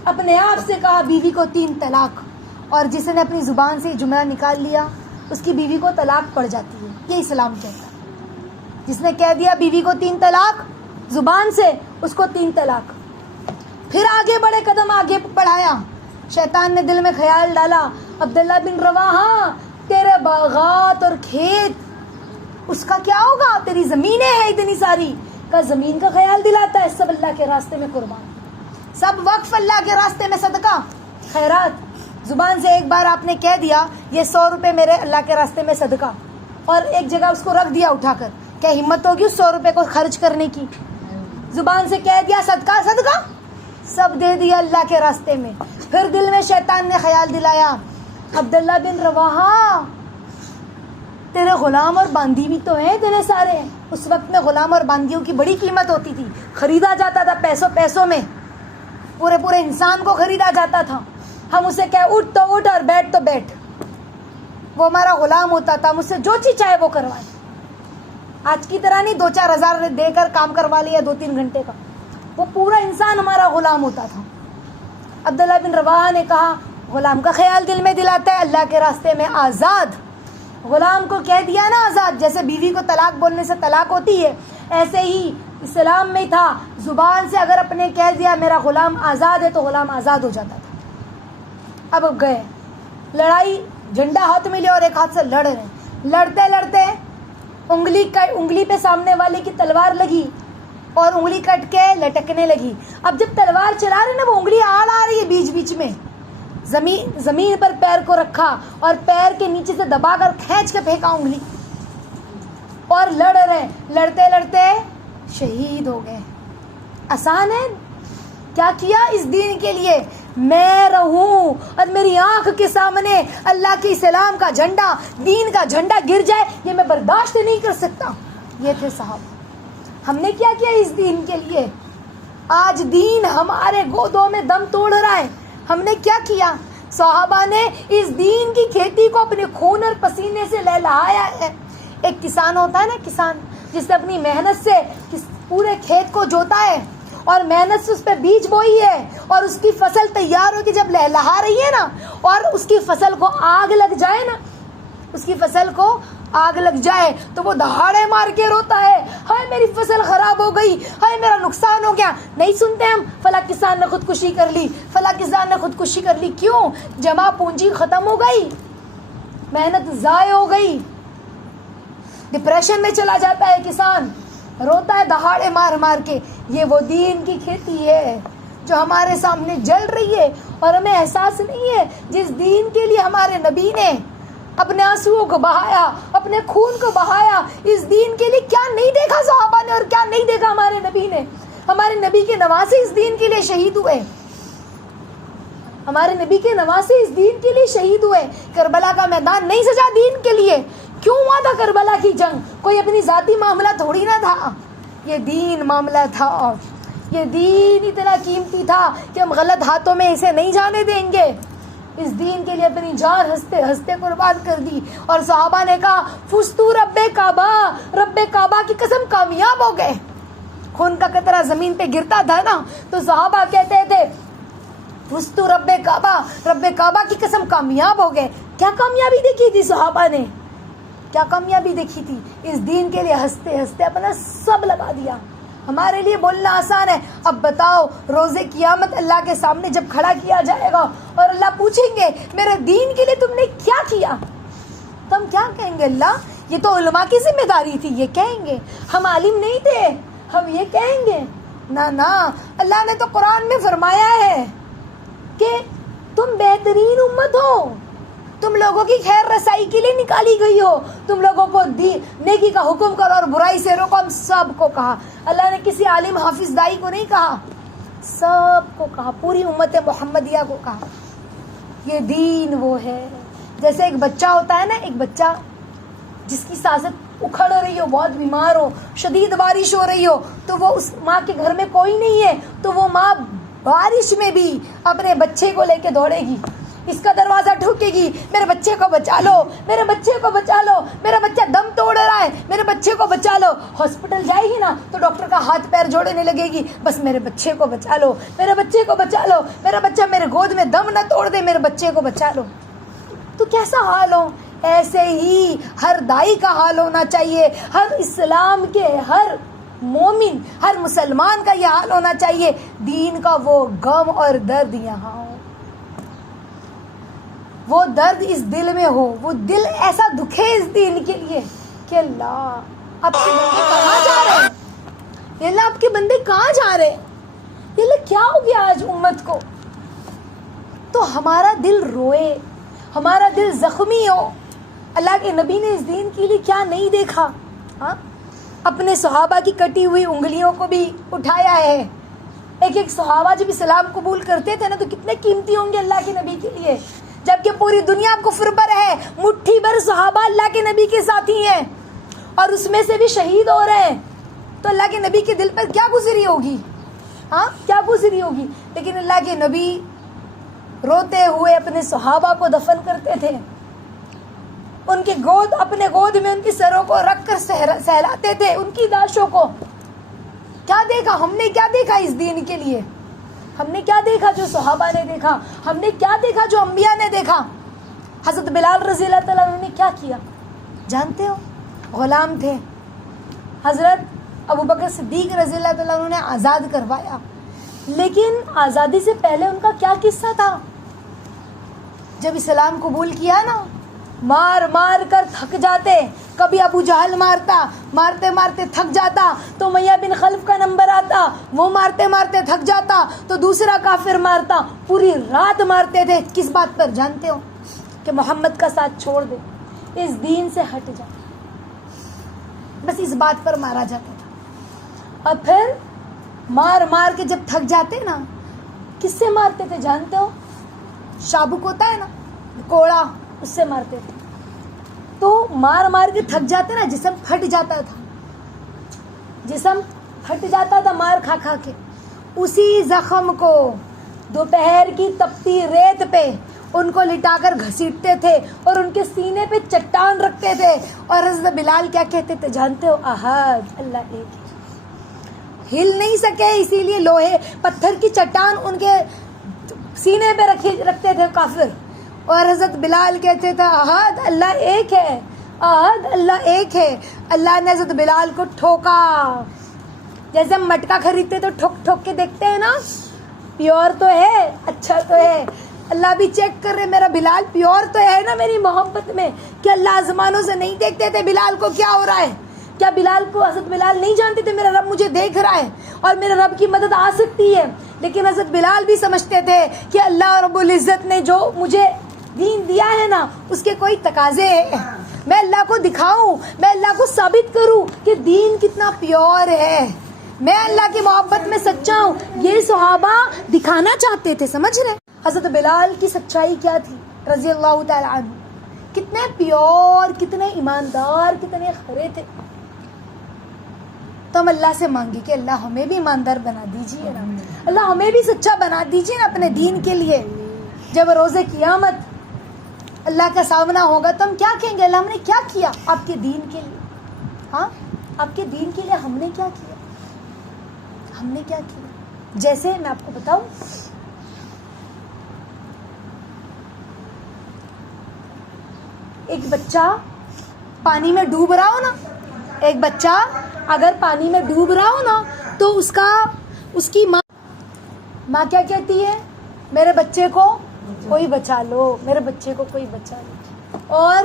اپنے آپ سے کہا بیوی کو 3 طلاق. اور جس نے اپنی زبان سے یہ جملہ نکال لیا اس کی بیوی کو طلاق پڑ جاتی ہے. یہ اسلام کہتا ہے. جس نے کہہ دیا بیوی کو 3 طلاق زبان سے، اس کو 3 طلاق. پھر آگے بڑے قدم آگے بڑھایا. شیطان نے دل میں خیال ڈالا عبداللہ بن رواحہ تیرے باغات اور کھیت اس کا کیا ہوگا؟ تیری زمینیں ہیں اتنی ساری. کا زمین کا خیال دلاتا ہے، سب اللہ کے راستے میں قربان، سب وقف اللہ کے راستے میں صدقہ خیرات. زبان سے ایک بار آپ نے کہہ دیا یہ 100 روپے میرے اللہ کے راستے میں صدقہ، اور ایک جگہ اس کو رکھ دیا اٹھا کر کیا ہمت ہوگی اس 100 روپے کو خرچ کرنے کی؟ زبان سے کہہ دیا صدقہ صدقہ، سب دے دیا اللہ کے راستے میں. پھر دل میں شیطان نے خیال دلایا، عبداللہ بن رواحہ تیرے غلام اور باندی بھی تو ہیں اتنے سارے. اس وقت میں غلام اور باندیوں کی بڑی قیمت ہوتی تھی، خریدا جاتا تھا پیسوں میں، پورے انسان کو خریدا جاتا تھا. ہم اسے کہے اٹھ تو اٹھ اور بیٹھ تو بیٹھ، وہ ہمارا غلام ہوتا تھا، مجھ سے جو چیز چاہے وہ کروائے. آج کی طرح نہیں 2-4 ہزار دے کر کام کروا لیا 2-3 گھنٹے کا، وہ پورا انسان ہمارا غلام ہوتا تھا. عبداللہ بن رواحہ نے کہا، غلام کا خیال دل میں دلاتا ہے اللہ کے راستے میں آزاد. غلام کو کہہ دیا نا آزاد، جیسے بیوی کو طلاق بولنے سے طلاق ہوتی ہے، ایسے ہی اسلام میں تھا، زبان سے اگر اپنے کہہ دیا میرا غلام آزاد ہے تو غلام آزاد ہو جاتا تھا. اب گئے لڑائی، جھنڈا ہاتھ میں لے اور ایک ہاتھ سے لڑ رہے، لڑتے لڑتے انگلی پہ سامنے والے کی تلوار لگی اور انگلی کٹ کے لٹکنے لگی. اب جب تلوار چلا رہے نا وہ انگلی آ رہی ہے بیچ میں، زمین پر پیر کو رکھا اور پیر کے نیچے سے دبا کر کھینچ کے پھینکا انگلی، اور لڑ رہے، لڑتے لڑتے شہید ہو گئے. آسان ہے؟ کیا کیا اس دین کے لیے؟ میں رہوں اور میری آنکھ کے سامنے اللہ کے اسلام کا جھنڈا، دین کا جھنڈا گر جائے، یہ میں برداشت نہیں کر سکتا. یہ تھے صاحب. ہم نے کیا کیا اس دین کے لیے؟ آج دین ہمارے گودوں میں دم توڑ رہا ہے. ہم نے کیا کیا؟ صحابہ نے اس دین کی کھیتی کو اپنے خون اور پسینے سے لہلایا ہے. ایک کسان ہوتا ہے نا، کسان جس نے اپنی محنت سے پورے کھیت کو جوتا ہے اور محنت سے اس پہ بیج بوئی ہے اور اس کی فصل تیار ہو کے جب لہلہا رہی ہے نا اور اس کی فصل کو آگ لگ جائے نا، اس کی فصل کو آگ لگ جائے تو وہ دہاڑے مار کے روتا ہے، ہائے میری فصل خراب ہو گئی، ہائے میرا نقصان ہو گیا. نہیں سنتے ہم فلاں کسان نے خودکشی کر لی، فلاں کسان نے خودکشی کر لی. کیوں؟ جمع پونجی ختم ہو گئی، محنت ضائع ہو گئی. ڈپریشن میں چلا جاتا ہے کسان، روتا ہے دہاڑے مار مار کے. یہ وہ دین کی کھیتی ہے جو ہمارے سامنے جل رہی ہے اور ہمیں احساس نہیں ہے جس دین کے لیے ہمارے نبی نے اپنے آنسوؤں کو بہایا، اپنے خون کو بہایا. اس دین کے لیے کیا نہیں دیکھا صحابہ نے اور کیا نہیں دیکھا ہمارے نبی نے. ہمارے نبی کے نواسے اس دین کے لیے شہید ہوئے، ہمارے نبی کے نواسے اس دین کے لیے شہید ہوئے. کربلا کا میدان نہیں سجا دین کے لیے. کیوں ہوا تھا کربلا کی جنگ؟ کوئی اپنی ذاتی معاملہ تھوڑی نہ تھا، یہ دین معاملہ تھا. یہ دین اتنا قیمتی تھا کہ ہم غلط ہاتھوں میں اسے نہیں جانے دیں گے. اس دین کے لیے اپنی جان ہنستے ہنستے قربان کر دی. اور صحابہ نے کہا فستو رب کعبہ کی قسم کامیاب ہو گئے. خون کا قطرہ زمین پہ گرتا تھا نا تو صحابہ کہتے تھے فستو رب کعبہ کی قسم کامیاب ہو گئے. کیا کامیابی دیکھی تھی صحابہ نے؟ کیا کامیابی دیکھی تھی؟ اس دین کے لیے ہنستے ہنستے اپنا سب لگا دیا. ہمارے لیے بولنا آسان ہے. اب بتاؤ روزے قیامت اللہ کے سامنے جب کھڑا کیا جائے گا اور اللہ پوچھیں گے میرے دین کے لیے تم نے کیا کیا، تو ہم کیا کہیں گے؟ اللہ یہ تو علماء کی ذمہ داری تھی. یہ کہیں گے ہم عالم نہیں تھے، ہم یہ کہیں گے نہ. اللہ نے تو قرآن میں فرمایا ہے کہ تم بہترین امت ہو، تم لوگوں کی خیر رسائی کے لیے نکالی گئی ہو، تم لوگوں کو نیکی کا حکم کرو اور برائی سے روکو. ہم سب کو کہا. اللہ نے کسی عالم حافظ دائی کو نہیں کہا، سب کو کہا، پوری امت محمدیہ کو کہا. یہ دین وہ ہے. جیسے ایک بچہ ہوتا ہے نا، ایک بچہ جس کی سانسیں اکھڑ رہی ہو، بہت بیمار ہو، شدید بارش ہو رہی ہو تو وہ اس ماں کے گھر میں کوئی نہیں ہے تو وہ ماں بارش میں بھی اپنے بچے کو لے کے دوڑے گی، اس کا دروازہ ٹھوکے گی، میرے بچے کو بچا لو، میرے بچے کو بچا لو، میرا بچہ دم توڑ رہا ہے، میرے بچے کو بچا لو. ہاسپٹل جائے گی نا تو ڈاکٹر کا ہاتھ پیر جوڑنے لگے گی، بس میرے بچے کو بچا لو، میرے بچے کو بچا لو، میرا بچہ میرے گود میں دم نہ توڑ دے، میرے بچے کو بچا لو. تو کیسا حال ہو؟ ایسے ہی ہر دائی کا حال ہونا چاہیے، ہر اسلام کے ہر مومن، ہر مسلمان کا یہ حال ہونا چاہیے. دین کا وہ غم اور درد یہاں ہو، وہ درد اس دل میں ہو، وہ دل ایسا دکھے اس دین کے لیے کہ اللہ آپ کے بندے کہاں جا رہے ہیں، یہ اللہ آپ کے بندے کہاں جا رہے ہیں، یہ اللہ کیا ہو گیا آج امت کو. تو ہمارا دل روئے، ہمارا دل زخمی ہو. اللہ کے نبی نے اس دین کے لیے کیا نہیں دیکھا. ہاں اپنے صحابہ کی کٹی ہوئی انگلیوں کو بھی اٹھایا ہے. ایک ایک صحابہ جب اسلام قبول کرتے تھے نا تو کتنے قیمتی ہوں گے اللہ کے نبی کے لیے, جبکہ پوری دنیا کفر پر ہے, مٹھی بھر صحابہ اللہ کے نبی کے ساتھی ہیں اور اس میں سے بھی شہید ہو رہے ہیں. تو اللہ کے نبی کے دل پر کیا گزری ہوگی, ہاں کیا گزری ہوگی. لیکن اللہ کے نبی روتے ہوئے اپنے صحابہ کو دفن کرتے تھے, ان کے گود, اپنے گود میں ان کی سروں کو رکھ کر سہلاتے تھے ان کی لاشوں کو. کیا دیکھا ہم نے, کیا دیکھا اس دین کے لیے, ہم نے کیا دیکھا جو صحابہ نے دیکھا, ہم نے کیا دیکھا جو انبیاء نے دیکھا. حضرت بلال رضی اللہ تعالیٰ عنہ نے کیا کیا جانتے ہو؟ غلام تھے, حضرت ابو بکر صدیق رضی اللہ تعالیٰ عنہ نے آزاد کروایا. لیکن آزادی سے پہلے ان کا کیا قصہ تھا؟ جب اسلام قبول کیا نا, مار مار کر تھک جاتے, کبھی ابو جہل مارتا, مارتے مارتے تھک جاتا تو امیہ بن خلف کا نمبر آتا, وہ مارتے مارتے تھک جاتا تو دوسرا کافر مارتا, پوری رات مارتے تھے. کس بات پر جانتے ہو؟ کہ محمد کا ساتھ چھوڑ دے, اس دین سے ہٹ جا, بس اس بات پر مارا جاتا تھا. اور پھر مار مار کے جب تھک جاتے نا, کس سے مارتے تھے جانتے ہو؟ شابک ہوتا ہے نا کوڑا, اس سے مارتے تھے. تو مار مار کے تھک جاتے نا, جسم پھٹ جاتا تھا, جسم پھٹ جاتا تھا مار کھا کھا کے. اسی زخم کو دوپہر کی تپتی ریت پہ ان کو لٹا کر گھسیٹتے تھے اور ان کے سینے پہ چٹان رکھتے تھے. اور حضرت بلال کیا کہتے تھے جانتے ہو؟ احد, اللہ ایک ہے. ہل نہیں سکے اسی لیے لوہے پتھر کی چٹان ان کے سینے پہ رکھتے تھے کافر. اور حضرت بلال کہتے تھے احد, اللہ ایک ہے, احد, اللہ ایک ہے. اللہ نے حضرت بلال کو ٹھوکا, جیسے ہم مٹکا خریدتے تو ٹھوک ٹھوک کے دیکھتے ہیں نا, پیور تو ہے, اچھا تو ہے. اللہ بھی چیک کر رہے میرا بلال پیور تو ہے نا میری محبت میں, کہ اللہ آسمانوں سے نہیں دیکھتے تھے بلال کو کیا ہو رہا ہے. کیا بلال کو, حضرت بلال نہیں جانتے تھے میرا رب مجھے دیکھ رہا ہے اور میرے رب کی مدد آ سکتی ہے. لیکن حضرت بلال بھی سمجھتے تھے کہ اللہ رب العزت نے جو مجھے دین دیا ہے نا, اس کے کوئی تقاضے ہیں, میں اللہ کو دکھاؤں, میں اللہ کو ثابت کروں کہ دین کتنا پیور ہے, میں اللہ کی محبت میں سچا ہوں. یہ صحابہ دکھانا چاہتے تھے, سمجھ رہے؟ حضرت بلال کی سچائی کیا تھی رضی اللہ تعالی عنہ, کتنے پیور, کتنے ایماندار, کتنے کھرے تھے. تو ہم اللہ سے مانگے کہ اللہ ہمیں بھی ایماندار بنا دیجیے نا, اللہ ہمیں بھی سچا بنا دیجیے نا اپنے دین کے لیے. جب روز قیامت اللہ کا سامنا ہوگا تو ہم کیا کہیں گے؟ اللہ ہم نے کیا کیا آپ کے دین کے لیے, ہاں آپ کے دین کے لیے ہم نے کیا کیا, ہم نے کیا کیا. جیسے میں آپ کو بتاؤں, ایک بچہ پانی میں ڈوب رہا ہو نا, ایک بچہ اگر پانی میں ڈوب رہا ہو نا تو اس کی ماں کیا کہتی ہے؟ میرے بچے کو کوئی بچا لو, میرے بچے کو کوئی بچا لو. اور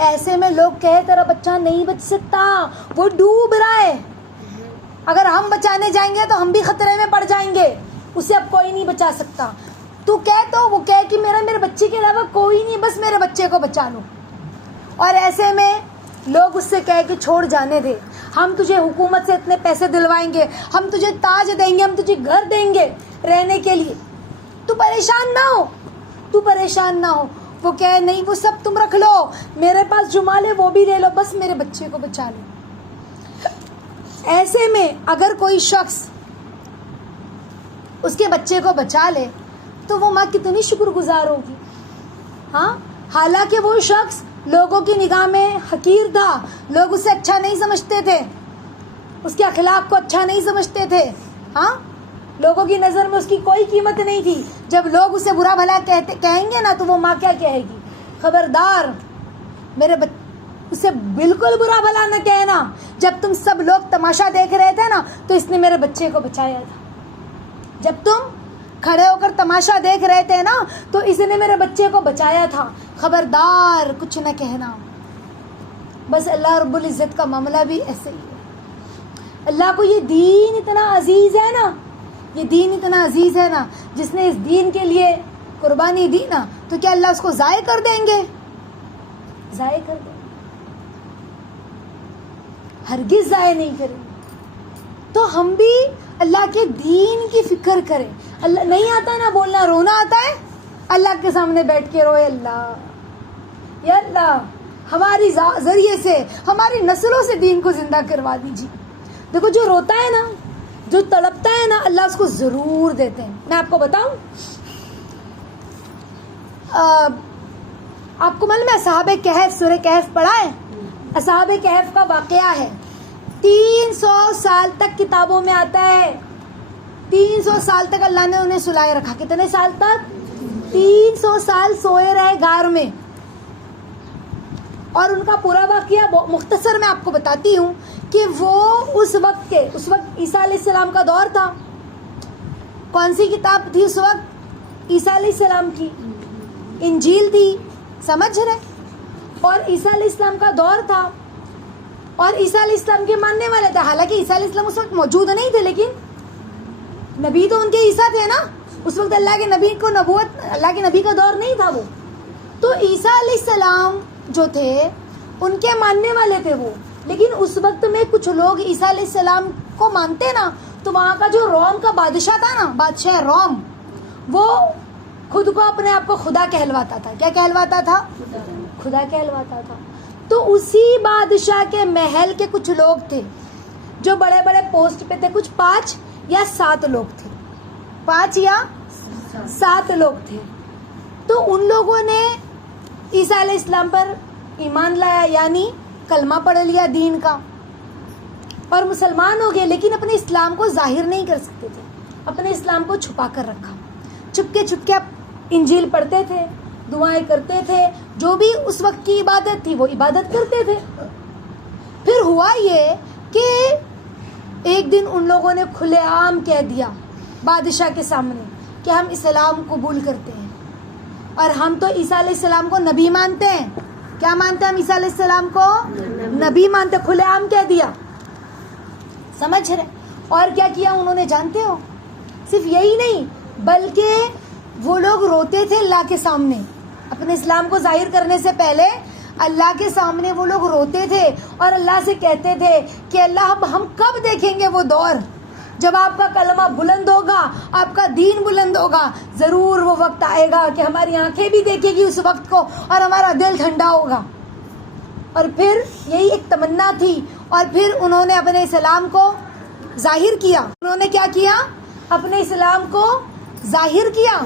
ایسے میں لوگ کہے تیرا بچہ نہیں بچ سکتا, وہ ڈوب رہا ہے, اگر ہم بچانے جائیں گے تو ہم بھی خطرے میں پڑ جائیں گے, اسے اب کوئی نہیں بچا سکتا. تو وہ کہے کہ میرے بچے کے علاوہ کوئی نہیں, بس میرے بچے کو بچا لو. اور ایسے میں لوگ اس سے کہے کہ چھوڑ جانے دے, ہم تجھے حکومت سے اتنے پیسے دلوائیں گے, ہم تجھے تاج دیں گے, ہم تجھے گھر دیں گے رہنے کے لیے, تو پریشان نہ ہو, تو پریشان نہ ہو. وہ کہے نہیں وہ سب تم رکھ لو, میرے پاس جو مال ہے وہ بھی لے لو, بس میرے بچے کو بچا لو. ایسے میں اگر کوئی شخص اس کے بچے کو بچا لے تو وہ ماں کتنی شکر گزار ہوگی. ہاں, حالانکہ وہ شخص لوگوں کی نگاہ میں حقیر تھا, لوگ اسے اچھا نہیں سمجھتے تھے, اس کے اخلاق کو اچھا نہیں سمجھتے تھے. ہاں, لوگوں کی نظر میں اس کی کوئی قیمت نہیں تھی. جب لوگ اسے برا بھلا کہیں گے نا تو وہ ماں کیا کہے گی؟ خبردار, اسے بالکل برا بھلا نہ کہنا. جب تم سب لوگ تماشا دیکھ رہے تھے نا تو اس نے میرے بچے کو بچایا تھا. جب تم کھڑے ہو کر تماشا دیکھ رہے تھے نا تو اس نے میرے بچے کو بچایا تھا. خبردار, کچھ نہ کہنا. بس اللہ رب العزت کا معاملہ بھی ایسے ہی ہے. اللہ کو یہ دین اتنا عزیز ہے نا, یہ دین اتنا عزیز ہے نا, جس نے اس دین کے لیے قربانی دی نا, تو کیا اللہ اس کو ضائع کر دیں گے؟ ضائع کر دیں گے. ہرگز ضائع نہیں کریں. تو ہم بھی اللہ کے دین کی فکر کریں. اللہ نہیں آتا نا بولنا، رونا آتا ہے، اللہ کے سامنے بیٹھ کے روئے، اللہ یا اللہ ہماری ذریعے سے ہماری نسلوں سے دین کو زندہ کروا دیجیے. دیکھو جو روتا ہے نا، جو تڑپتا ہے نا، اللہ اس کو ضرور دیتے ہیں. میں آپ کو بتاؤں، آپ کو معلوم ہے اصحاب کہف، سورہ کہف پڑھا ہے؟ اصحاب کہف کا واقعہ ہے. 300 سال تک کتابوں میں آتا ہے، 300 سال تک اللہ نے انہیں سلائے رکھا. کتنے سال تک؟ 300 سال سوئے رہے غار میں. اور ان کا پورا واقعہ مختصر میں آپ کو بتاتی ہوں کہ وہ اس وقت عیسیٰ علیہ السلام کا دور تھا. کون سی کتاب تھی اس وقت؟ عیسیٰ علیہ السلام کی انجیل تھی. سمجھ رہے؟ اور عیسیٰ علیہ السلام کا دور تھا اور عیسیٰ علیہ السلام کے ماننے والے تھے. حالانکہ عیسیٰ علیہ السلام اس وقت موجود نہیں تھے، لیکن نبی تو ان کے عیسیٰ تھے نا. اس وقت اللہ کے نبی کو نبوت، اللہ کے نبی کا دور نہیں تھا وہ. تو عیسیٰ علیہ السلام جو تھے ان کے ماننے والے تھے وہ. لیکن اس وقت میں کچھ لوگ عیسیٰ علیہ السلام کو مانتے نا، تو وہاں کا جو روم کا بادشاہ تھا نا، بادشاہ روم، وہ خود کو اپنے آپ کو خدا کہلواتا تھا. کیا کہلواتا تھا؟ خدا کہلواتا تھا. تو اسی بادشاہ کے محل کے کچھ لوگ تھے جو بڑے بڑے پوسٹ پہ تھے. کچھ 5 یا 7 لوگ تھے، 5 یا 7 لوگ تھے. تو ان لوگوں نے عیسیٰ علیہ السلام پر ایمان لایا، یعنی کلمہ پڑھ لیا دین کا، اور مسلمان ہو گئے. لیکن اپنے اسلام کو ظاہر نہیں کر سکتے تھے، اپنے اسلام کو چھپا کر رکھا. چھپ کے انجیل پڑھتے تھے، دعائیں کرتے تھے، جو بھی اس وقت کی عبادت تھی وہ عبادت کرتے تھے. پھر ہوا یہ کہ ایک دن ان لوگوں نے کھلے عام کہہ دیا بادشاہ کے سامنے کہ ہم اسلام قبول کرتے ہیں اور ہم تو عیسیٰ علیہ السلام کو نبی مانتے ہیں. کیا مانتے ہیں ہم؟ عیسیٰ علیہ السلام کو نبی مانتے. کھلے عام کہہ دیا. سمجھ رہے؟ اور کیا کیا انہوں نے جانتے ہو؟ صرف یہی نہیں بلکہ وہ لوگ روتے تھے اللہ کے سامنے. اپنے اسلام کو ظاہر کرنے سے پہلے اللہ کے سامنے وہ لوگ روتے تھے اور اللہ سے کہتے تھے کہ اللہ اب ہم کب دیکھیں گے وہ دور جب آپ کا کلمہ بلند ہوگا، آپ کا دین بلند ہوگا. ضرور وہ وقت آئے گا کہ ہماری آنکھیں بھی دیکھے گی اس وقت کو اور ہمارا دل ٹھنڈا ہوگا. اور پھر یہی ایک تمنا تھی. اور پھر انہوں نے اپنے اسلام کو ظاہر کیا. انہوں نے کیا کیا؟ اپنے اسلام کو ظاہر کیا.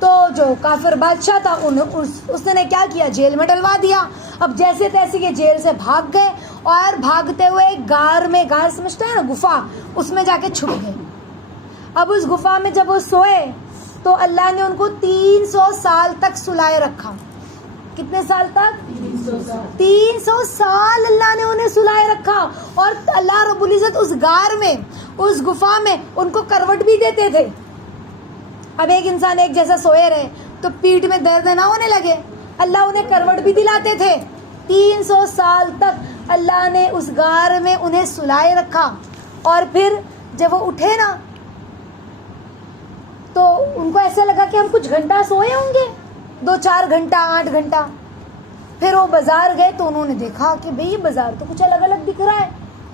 تو جو کافر بادشاہ تھا اس نے کیا کیا؟ جیل میں ڈلوا دیا. اب جیسے تیسے یہ جیل سے بھاگ گئے اور بھاگتے ہوئے غار میں، غار سمجھتے ہیں نا گفا، اس میں جا کے چھپ گئے. اب اس گفا میں جب وہ سوئے تو اللہ نے ان کو 300 سال تک سلائے رکھا. کتنے سال تک؟ 300 سال اللہ نے انہیں سلائے رکھا. اور اللہ رب العزت اس غار میں، اس گفا میں ان کو کروٹ بھی دیتے تھے. اب ایک انسان ایک جیسا سوئے رہے تو پیٹھ میں درد نہ ہونے لگے، اللہ انہیں کروٹ بھی دلاتے تھے. 300 سال تک اللہ نے اس غار میں انہیں سلائے رکھا. اور پھر جب وہ اٹھے نا تو ان کو ایسا لگا کہ ہم کچھ گھنٹہ سوئے ہوں گے، 2-4 گھنٹہ، 8 گھنٹہ. پھر وہ بازار گئے تو انہوں نے دیکھا کہ بھئی یہ بازار تو کچھ الگ الگ دکھ رہا ہے،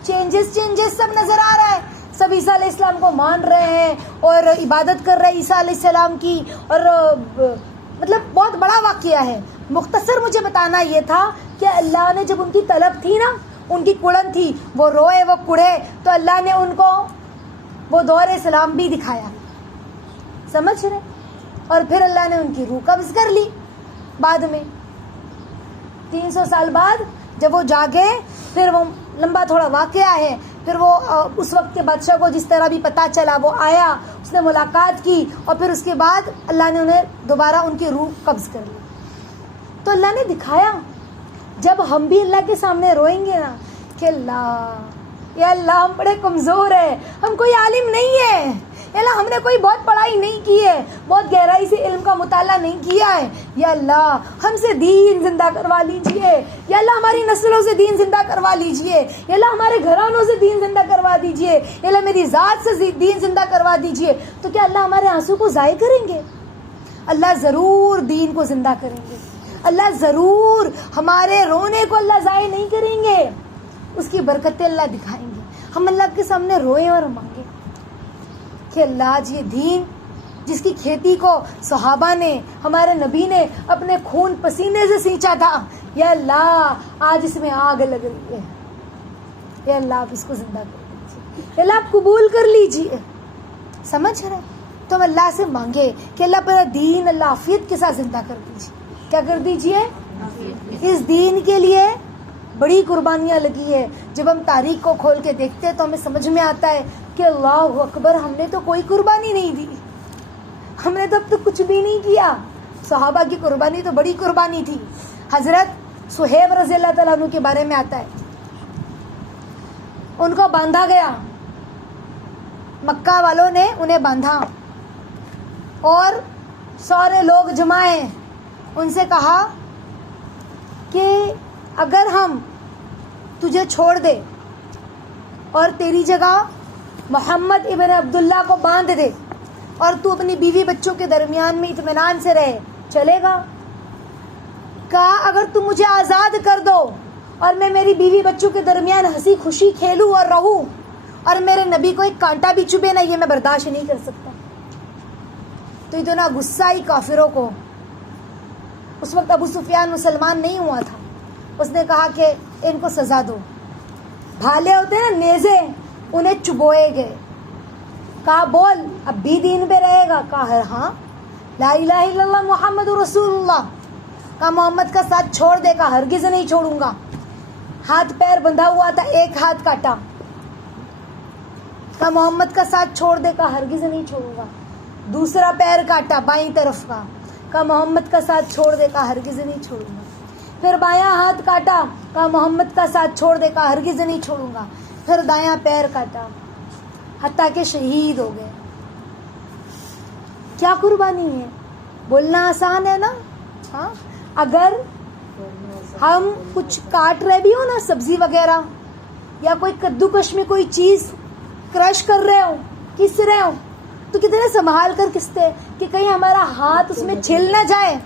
چینجز سب نظر آ رہا ہے. سب عیسیٰ علیہ السلام کو مان رہے ہیں اور عبادت کر رہے ہیں عیسیٰ علیہ السلام کی. اور مطلب بہت بڑا واقعہ ہے. مختصر مجھے بتانا یہ تھا کہ اللہ نے جب ان کی طلب تھی نا، ان کی کڑن تھی، وہ روئے، وہ کڑے، تو اللہ نے ان کو وہ دور اسلام بھی دکھایا. سمجھ رہے؟ اور پھر اللہ نے ان کی روح قبض کر لی. بعد میں 300 سال بعد جب وہ جاگے، پھر وہ لمبا تھوڑا واقعہ ہے. پھر وہ اس وقت کے بادشاہ کو جس طرح بھی پتہ چلا، وہ آیا، اس نے ملاقات کی، اور پھر اس کے بعد اللہ نے انہیں دوبارہ ان کی روح قبض کر لی. تو اللہ نے دکھایا جب ہم بھی اللہ کے سامنے روئیں گے نا کہ اللہ، یا اللہ ہم بڑے کمزور ہیں، ہم کوئی عالم نہیں ہے، یا اللہ ہم نے کوئی بہت پڑھائی نہیں کی ہے، بہت گہرائی سے علم کا مطالعہ نہیں کیا ہے، یا اللہ ہم سے دین زندہ کروا لیجئے، یا اللہ ہماری نسلوں سے دین زندہ کروا لیجئے، یا اللہ ہمارے گھرانوں سے دین زندہ کروا دیجئے، یا اللہ میری ذات سے دین زندہ کروا دیجئے. تو کیا اللہ ہمارے آنسو کو ضائع کریں گے؟ اللہ ضرور دین کو زندہ کریں گے. اللہ ضرور ہمارے رونے کو اللہ ضائع نہیں کریں گے. اس کی برکتیں اللہ دکھائیں گے. ہم اللہ کے سامنے روئیں اور مانگیں کہ اللہ آج یہ دین جس کی کھیتی کو صحابہ نے, ہمارے نبی نے اپنے خون پسینے سے سینچا تھا, یا اللہ آج اس میں آگ لگ رہی ہے, یا اللہ آپ اس کو زندہ کر دیجیے, یا اللہ آپ قبول کر لیجیے. سمجھ رہے؟ تو ہم اللہ سے مانگے کہ اللہ پر دین اللہ عافیت کے ساتھ زندہ کر دیجیے. کیا کر دیجیے؟ اس دین کے لیے بڑی قربانیاں لگی ہے. جب ہم تاریخ کو کھول کے دیکھتے ہیں تو ہمیں سمجھ میں آتا ہے کہ اللہ اکبر, ہم نے تو کوئی قربانی نہیں دی, ہم نے تو اب تک کچھ بھی نہیں کیا. صحابہ کی قربانی تو بڑی قربانی تھی. حضرت صہیب رضی اللہ تعالیٰ عنہ کے بارے میں آتا ہے, ان کو باندھا گیا, مکہ والوں نے انہیں باندھا اور سارے لوگ جمائے, ان سے کہا کہ اگر ہم تجھے چھوڑ دے اور تیری جگہ محمد ابن عبداللہ کو باندھ دے اور تو اپنی بیوی بچوں کے درمیان میں اطمینان سے رہے, چلے گا؟ کہا اگر تم مجھے آزاد کر دو اور میں میری بیوی بچوں کے درمیان ہنسی خوشی کھیلوں اور رہوں اور میرے نبی کو ایک کانٹا بھی چبھے نہ, یہ میں برداشت نہیں کر سکتا. تو اتنا غصہ آئی کافروں کو. اس وقت ابو سفیان مسلمان نہیں ہوا تھا. اس نے کہا کہ ان کو سزا دو. بھالے ہوتے ہیں نا نیزے, انہیں چبوئے گئے. کہا بول اب بھی دین پہ رہے گا؟ کہا ہاں لا الہ الا اللہ محمد رسول اللہ. کہا محمد کا ساتھ چھوڑ دے. کہا ہرگز نہیں چھوڑوں گا. ہاتھ پیر بندھا ہوا تھا, ایک ہاتھ کاٹا. کہا محمد کا ساتھ چھوڑ دے. کہا ہرگز نہیں چھوڑوں گا. دوسرا پیر کاٹا بائیں طرف کا. کہا محمد کا ساتھ چھوڑ دے. کہا ہرگز نہیں چھوڑوں گا. پھر بایاں ہاتھ کاٹا. کہا محمد کا ساتھ چھوڑ دے. کہا ہرگز نہیں چھوڑوں گا. پھر دایاں پیر کاٹا, حتیٰ کہ شہید ہو گئے. کیا قربانی ہے؟ بولنا آسان ہے نا. ہاں, اگر ہم کچھ کاٹ رہے بھی ہو نا, سبزی وغیرہ, یا کوئی کدوکش میں کوئی چیز کرش کر رہے ہو, کس رہے ہو, تو کتنے سنبھال کر کستے کہ کہیں ہمارا ہاتھ اس میں چھل نہ جائے.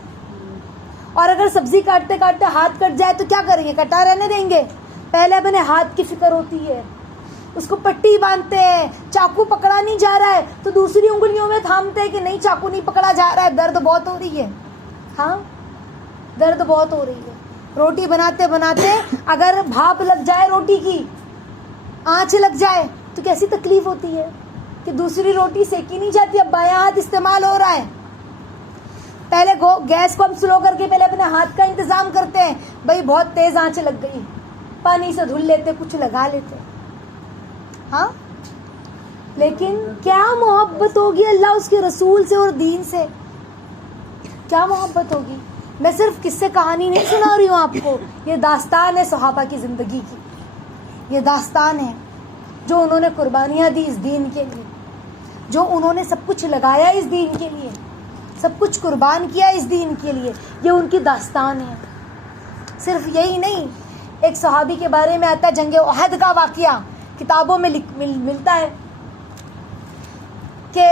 اور اگر سبزی کاٹتے کاٹتے ہاتھ کٹ جائے تو کیا کریں گے؟ کٹا رہنے دیں گے؟ پہلے اپنے ہاتھ کی فکر ہوتی ہے. اس کو پٹی باندھتے ہیں, چاقو پکڑا نہیں جا رہا ہے تو دوسری انگلیوں میں تھامتے ہیں کہ نہیں چاقو نہیں پکڑا جا رہا ہے, درد بہت ہو رہی ہے. ہاں, درد بہت ہو رہی ہے. روٹی بناتے بناتے اگر بھاپ لگ جائے, روٹی کی آنچ لگ جائے تو کیسی تکلیف ہوتی ہے کہ دوسری روٹی سیکی نہیں جاتی. اب بایاں ہاتھ استعمال ہو رہا ہے. پہلے گیس کو ہم سلو کر کے پہلے اپنے ہاتھ کا انتظام کرتے ہیں, بھائی بہت تیز آنچ لگ گئی, پانی سے دھل لیتے, کچھ لگا لیتے. ہاں, لیکن کیا محبت ہوگی اللہ اس کے رسول سے اور دین سے, کیا محبت ہوگی. میں صرف قصے کہانی نہیں سنا رہی ہوں آپ کو, یہ داستان ہے صحابہ کی زندگی کی. یہ داستان ہے جو انہوں نے قربانیاں دی اس دین کے لیے, جو انہوں نے سب کچھ لگایا اس دین کے لیے, سب کچھ قربان کیا اس دین کے لیے. یہ ان کی داستان ہے. صرف یہی نہیں, ایک صحابی کے بارے میں آتا ہے, جنگ احد کا واقعہ کتابوں میں ملتا ہے کہ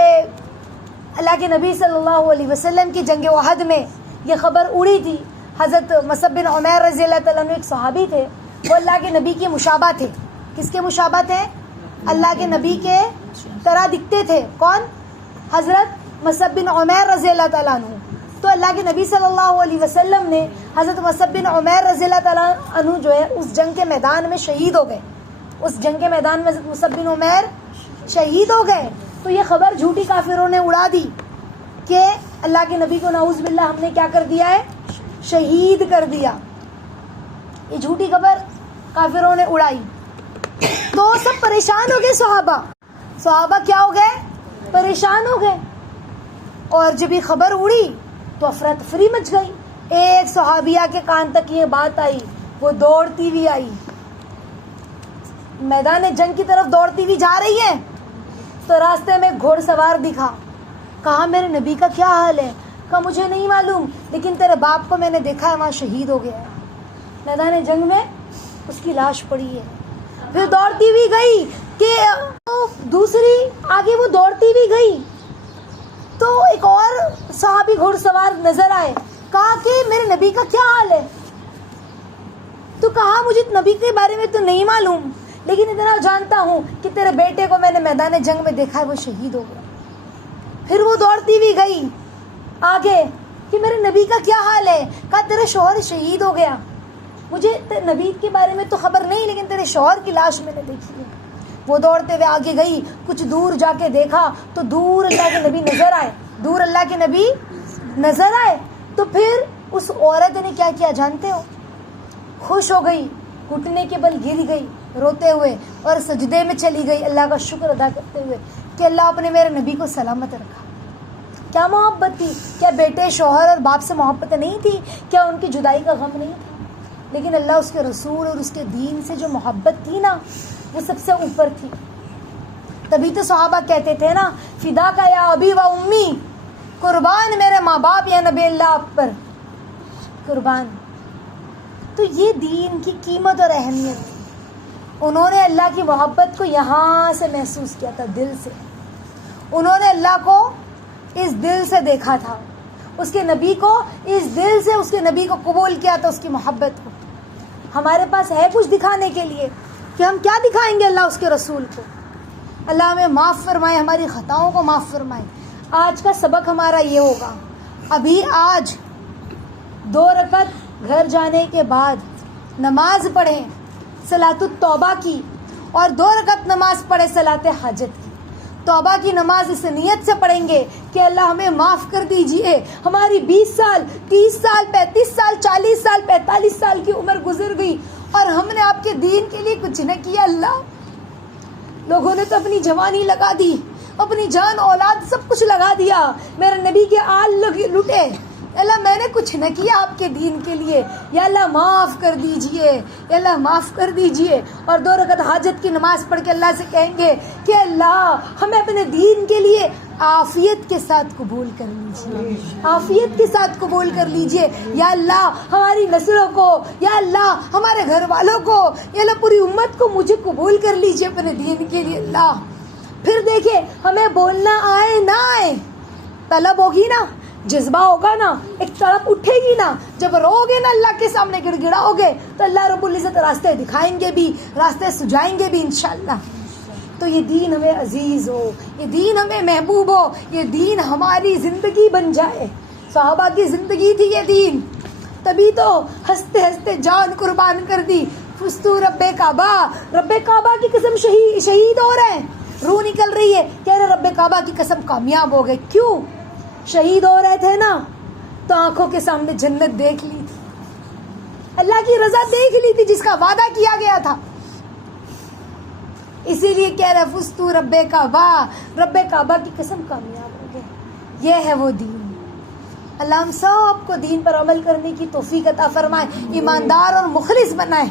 اللہ کے نبی صلی اللہ علیہ وسلم کی جنگ احد میں یہ خبر اڑی تھی. حضرت مصعب بن عمیر رضی اللہ تعالیٰ عنہ ایک صحابی تھے, وہ اللہ کے نبی کے مشابہ تھے. کس کے مشابہ تھے؟ اللہ کے نبی کے طرح دکھتے تھے. کون؟ حضرت مصعب بن عمیر رضی اللہ تعالیٰ عنہ. تو اللہ کے نبی صلی اللہ علیہ وسلم نے حضرت مصعب بن عمیر رضی اللہ تعالیٰ عنہ جو ہے اس جنگ کے میدان میں شہید ہو گئے. اس جنگ کے میدان میں حضرت مصعب بن عمیر شہید ہو گئے. تو یہ خبر جھوٹی کافروں نے اڑا دی کہ اللہ کے نبی کو نعوذ باللہ ہم نے کیا کر دیا ہے؟ شہید کر دیا. یہ جھوٹی خبر کافروں نے اڑائی تو سب پریشان ہو گئے. صحابہ کیا ہو گئے؟ پریشان ہو گئے. اور جب یہ خبر اڑی تو افراتفری مچ گئی. ایک صحابیہ کے کان تک یہ بات آئی, وہ دوڑتی ہوئی آئی, میدان جنگ کی طرف دوڑتی ہوئی جا رہی ہے. تو راستے میں گھوڑ سوار دکھا. کہا میرے نبی کا کیا حال ہے؟ کہا مجھے نہیں معلوم, لیکن تیرے باپ کو میں نے دیکھا ہے وہاں شہید ہو گیا ہے, میدان جنگ میں اس کی لاش پڑی ہے. پھر دوڑتی ہوئی گئی کہ دوسری آگے وہ دوڑتی ہوئی گئی تو ایک اور صحابی گھوڑ سوار نظر آئے. کہا کہ میرے نبی کا کیا حال ہے؟ تو کہا مجھے نبی کے بارے میں تو نہیں معلوم، لیکن اتنا جانتا ہوں کہ تیرے بیٹے کو میں نے میدان جنگ میں دیکھا ہے، وہ شہید ہو گیا۔ پھر وہ دوڑتی ہوئی گئی آگے کہ میرے نبی کا کیا حال ہے؟ کہا تیرے شوہر شہید ہو گیا، مجھے نبی کے بارے میں تو خبر نہیں، لیکن تیرے شوہر کی لاش میں نے دیکھی ہے۔ وہ دوڑتے ہوئے آگے گئی، کچھ دور جا کے دیکھا تو دور اللہ کے نبی نظر آئے، دور اللہ کے نبی نظر آئے۔ تو پھر اس عورت نے کیا کیا جانتے ہو؟ خوش ہو گئی، گھٹنے کے بل گر گئی روتے ہوئے اور سجدے میں چلی گئی، اللہ کا شکر ادا کرتے ہوئے کہ اللہ آپ نے میرے نبی کو سلامت رکھا۔ کیا محبت تھی! کیا بیٹے شوہر اور باپ سے محبت نہیں تھی؟ کیا ان کی جدائی کا غم نہیں تھا؟ لیکن اللہ اس کے رسول اور اس کے دین سے جو محبت تھی نا، وہ سب سے اوپر تھی۔ تبھی تو صحابہ کہتے تھے نا، فدا کا یا ابی و امی، قربان میرے ماں باپ یا نبی اللہ آپ پر قربان۔ تو یہ دین کی قیمت اور اہمیت تھی۔ انہوں نے اللہ کی محبت کو یہاں سے محسوس کیا تھا، دل سے۔ انہوں نے اللہ کو اس دل سے دیکھا تھا، اس کے نبی کو اس دل سے، اس کے نبی کو قبول کیا تھا، اس کی محبت کو۔ ہمارے پاس ہے کچھ دکھانے کے لیے کہ ہم کیا دکھائیں گے اللہ اس کے رسول کو؟ اللہ ہمیں معاف فرمائے، ہماری خطاؤں کو معاف فرمائے۔ آج کا سبق ہمارا یہ ہوگا، ابھی آج 2 رکعت گھر جانے کے بعد نماز پڑھیں صلاۃ التوبہ کی، اور 2 رکعت نماز پڑھیں صلاۃ حاجت کی۔ توبہ کی نماز اس نیت سے پڑھیں گے کہ اللہ ہمیں معاف کر دیجئے، ہماری 20 سال 30 سال 35 سال 40 سال 45 سال کی عمر گزر گئی اور ہم نے آپ کے دین کے لیے کچھ نہ کیا۔ اللہ، لوگوں نے تو اپنی جوانی لگا دی، اپنی جان اولاد سب کچھ لگا دیا، میرے نبی کے آل لٹے۔ اللہ میں نے کچھ نہ کیا آپ کے دین کے لیے، یا اللہ معاف کر دیجئے، یا اللہ معاف کر دیجئے۔ اور 2 رکعت حاجت کی نماز پڑھ کے اللہ سے کہیں گے کہ اللہ ہمیں اپنے دین کے لیے عافیت کے ساتھ قبول کر لیجئے، عافیت کے ساتھ قبول کر لیجئے۔ یا اللہ ہماری نسلوں کو، یا اللہ ہمارے گھر والوں کو، یا اللہ پوری امت کو مجھے قبول کر لیجئے اپنے دین کے لیے اللہ۔ پھر دیکھیں ہمیں بولنا آئے نہ آئے، طلب ہوگی نا، جذبہ ہوگا نا، ایک طرف اٹھے گی نا، جب رو گے نا اللہ کے سامنے گڑ گڑاؤ گے تو اللہ رب العزت راستے دکھائیں گے بھی، راستے سجائیں گے بھی انشاءاللہ۔ تو یہ دین ہمیں عزیز ہو، یہ دین ہمیں محبوب ہو، یہ دین ہماری زندگی بن جائے۔ صحابہ کی زندگی تھی یہ دین، تبھی تو ہنستے ہنستے جان قربان کر دی۔ فستو رب کعبہ، رب کعبہ کی قسم شہید ہو رہے ہیں، روح نکل رہی ہے، کہہ رہے رب کعبہ کی قسم کامیاب ہو گئے۔ کیوں شہید ہو رہے تھے نا؟ تو آنکھوں کے سامنے جنت دیکھ لی تھی، اللہ کی رضا دیکھ لی تھی جس کا وعدہ کیا گیا تھا۔ اسی لیے کہہ رہے فستو رب کعبہ، رب کعبہ کی قسم کامیاب ہو گئے۔ یہ ہے وہ دین۔ اللہ ہم سب کو دین پر عمل کرنے کی توفیق عطا فرمائے، ایماندار اور مخلص بنائے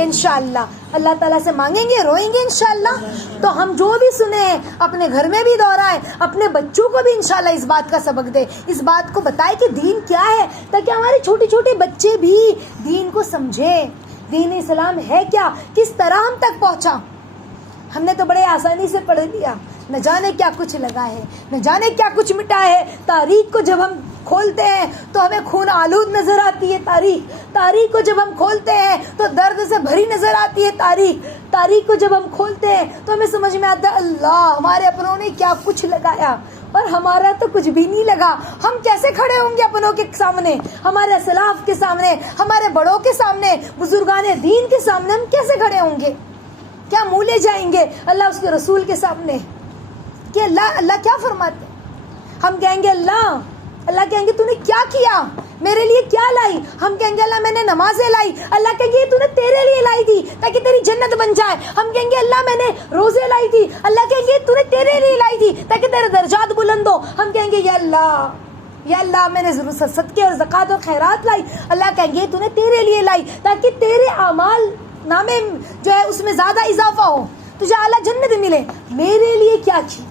انشاءاللہ۔ اللہ تعالیٰ سے مانگیں گے، روئیں گے انشاءاللہ۔ تو ہم جو بھی سنیں اپنے گھر میں بھی دہرائیں، اپنے بچوں کو بھی انشاءاللہ اس بات کا سبق دیں، اس بات کو بتائیں کہ دین کیا ہے، تاکہ ہمارے چھوٹے چھوٹے بچے بھی دین کو سمجھیں، دین اسلام ہے کیا، کس طرح ہم تک پہنچا۔ ہم نے تو بڑے آسانی سے پڑھ لیا، نہ جانے کیا کچھ لگا ہے، نہ جانے کیا کچھ مٹا ہے۔ تاریخ کو جب ہم کھولتے ہیں تو ہمیں خون آلود نظر آتی ہے تاریخ کو جب ہم کھولتے ہیں تو درد سے بھری نظر آتی ہے تاریخ کو جب ہم کھولتے ہیں تو ہمیں سمجھ میں آتا ہے اللہ ہمارے اپنوں نے کیا کچھ لگایا اور ہمارا تو کچھ بھی نہیں لگا۔ ہم کیسے کھڑے ہوں گے اپنوں کے سامنے، ہمارے اسلاف کے سامنے، ہمارے بڑوں کے سامنے، بزرگان دین کے سامنے ہم کیسے کھڑے ہوں گے؟ کیا منہ لے جائیں گے اللہ اس کے رسول کے سامنے کہ اللہ کیا فرماتے ہیں؟ ہم کہیں گے اللہ کہیں گے تو نے کیا کیا، میرے لیے کیا لائی؟ ہم کہیں گے اللہ میں نے نمازیں لائی، اللہ کہیں گے تو نے تیرے لیے لائی تھی تاکہ تیری جنت بن جائے۔ ہم کہیں گے اللہ میں نے روزے لائی تھی، اللہ کہیں گے تو نے تیرے لیے لائی تھی تاکہ تیرے درجات بلند ہو۔ ہم کہیں گے یا اللہ میں نے ضرور صدقے اور زکوٰۃ اور خیرات لائی، اللہ کہیں گے تو نے تیرے لیے لائی تاکہ تیرے اعمال نامے جو ہے اس میں زیادہ اضافہ ہو، تجھے اعلیٰ جنت ملے۔ میرے لیے کیا کی؟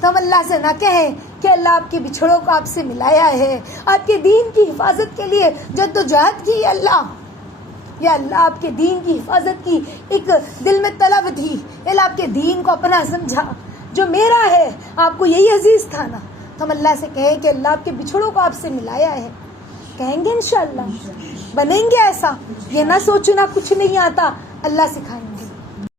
تو ہم اللہ سے نہ کہیں کہ اللہ آپ کے بچھڑوں کو آپ سے ملایا ہے، آپ کے دین کی حفاظت کے لیے جدوجہد کی، یا اللہ آپ کے دین کی حفاظت کی ایک دل میں طلب تھی، اللہ آپ کے دین کو اپنا سمجھا، جو میرا ہے آپ کو یہی عزیز تھا نا۔ تو ہم اللہ سے کہیں کہ اللہ آپ کے بچھڑوں کو آپ سے ملایا ہے، کہیں گے انشاءاللہ۔ بنیں گے ایسا؟ یہ نہ سوچنا کچھ نہیں آتا، اللہ سکھائیں گے.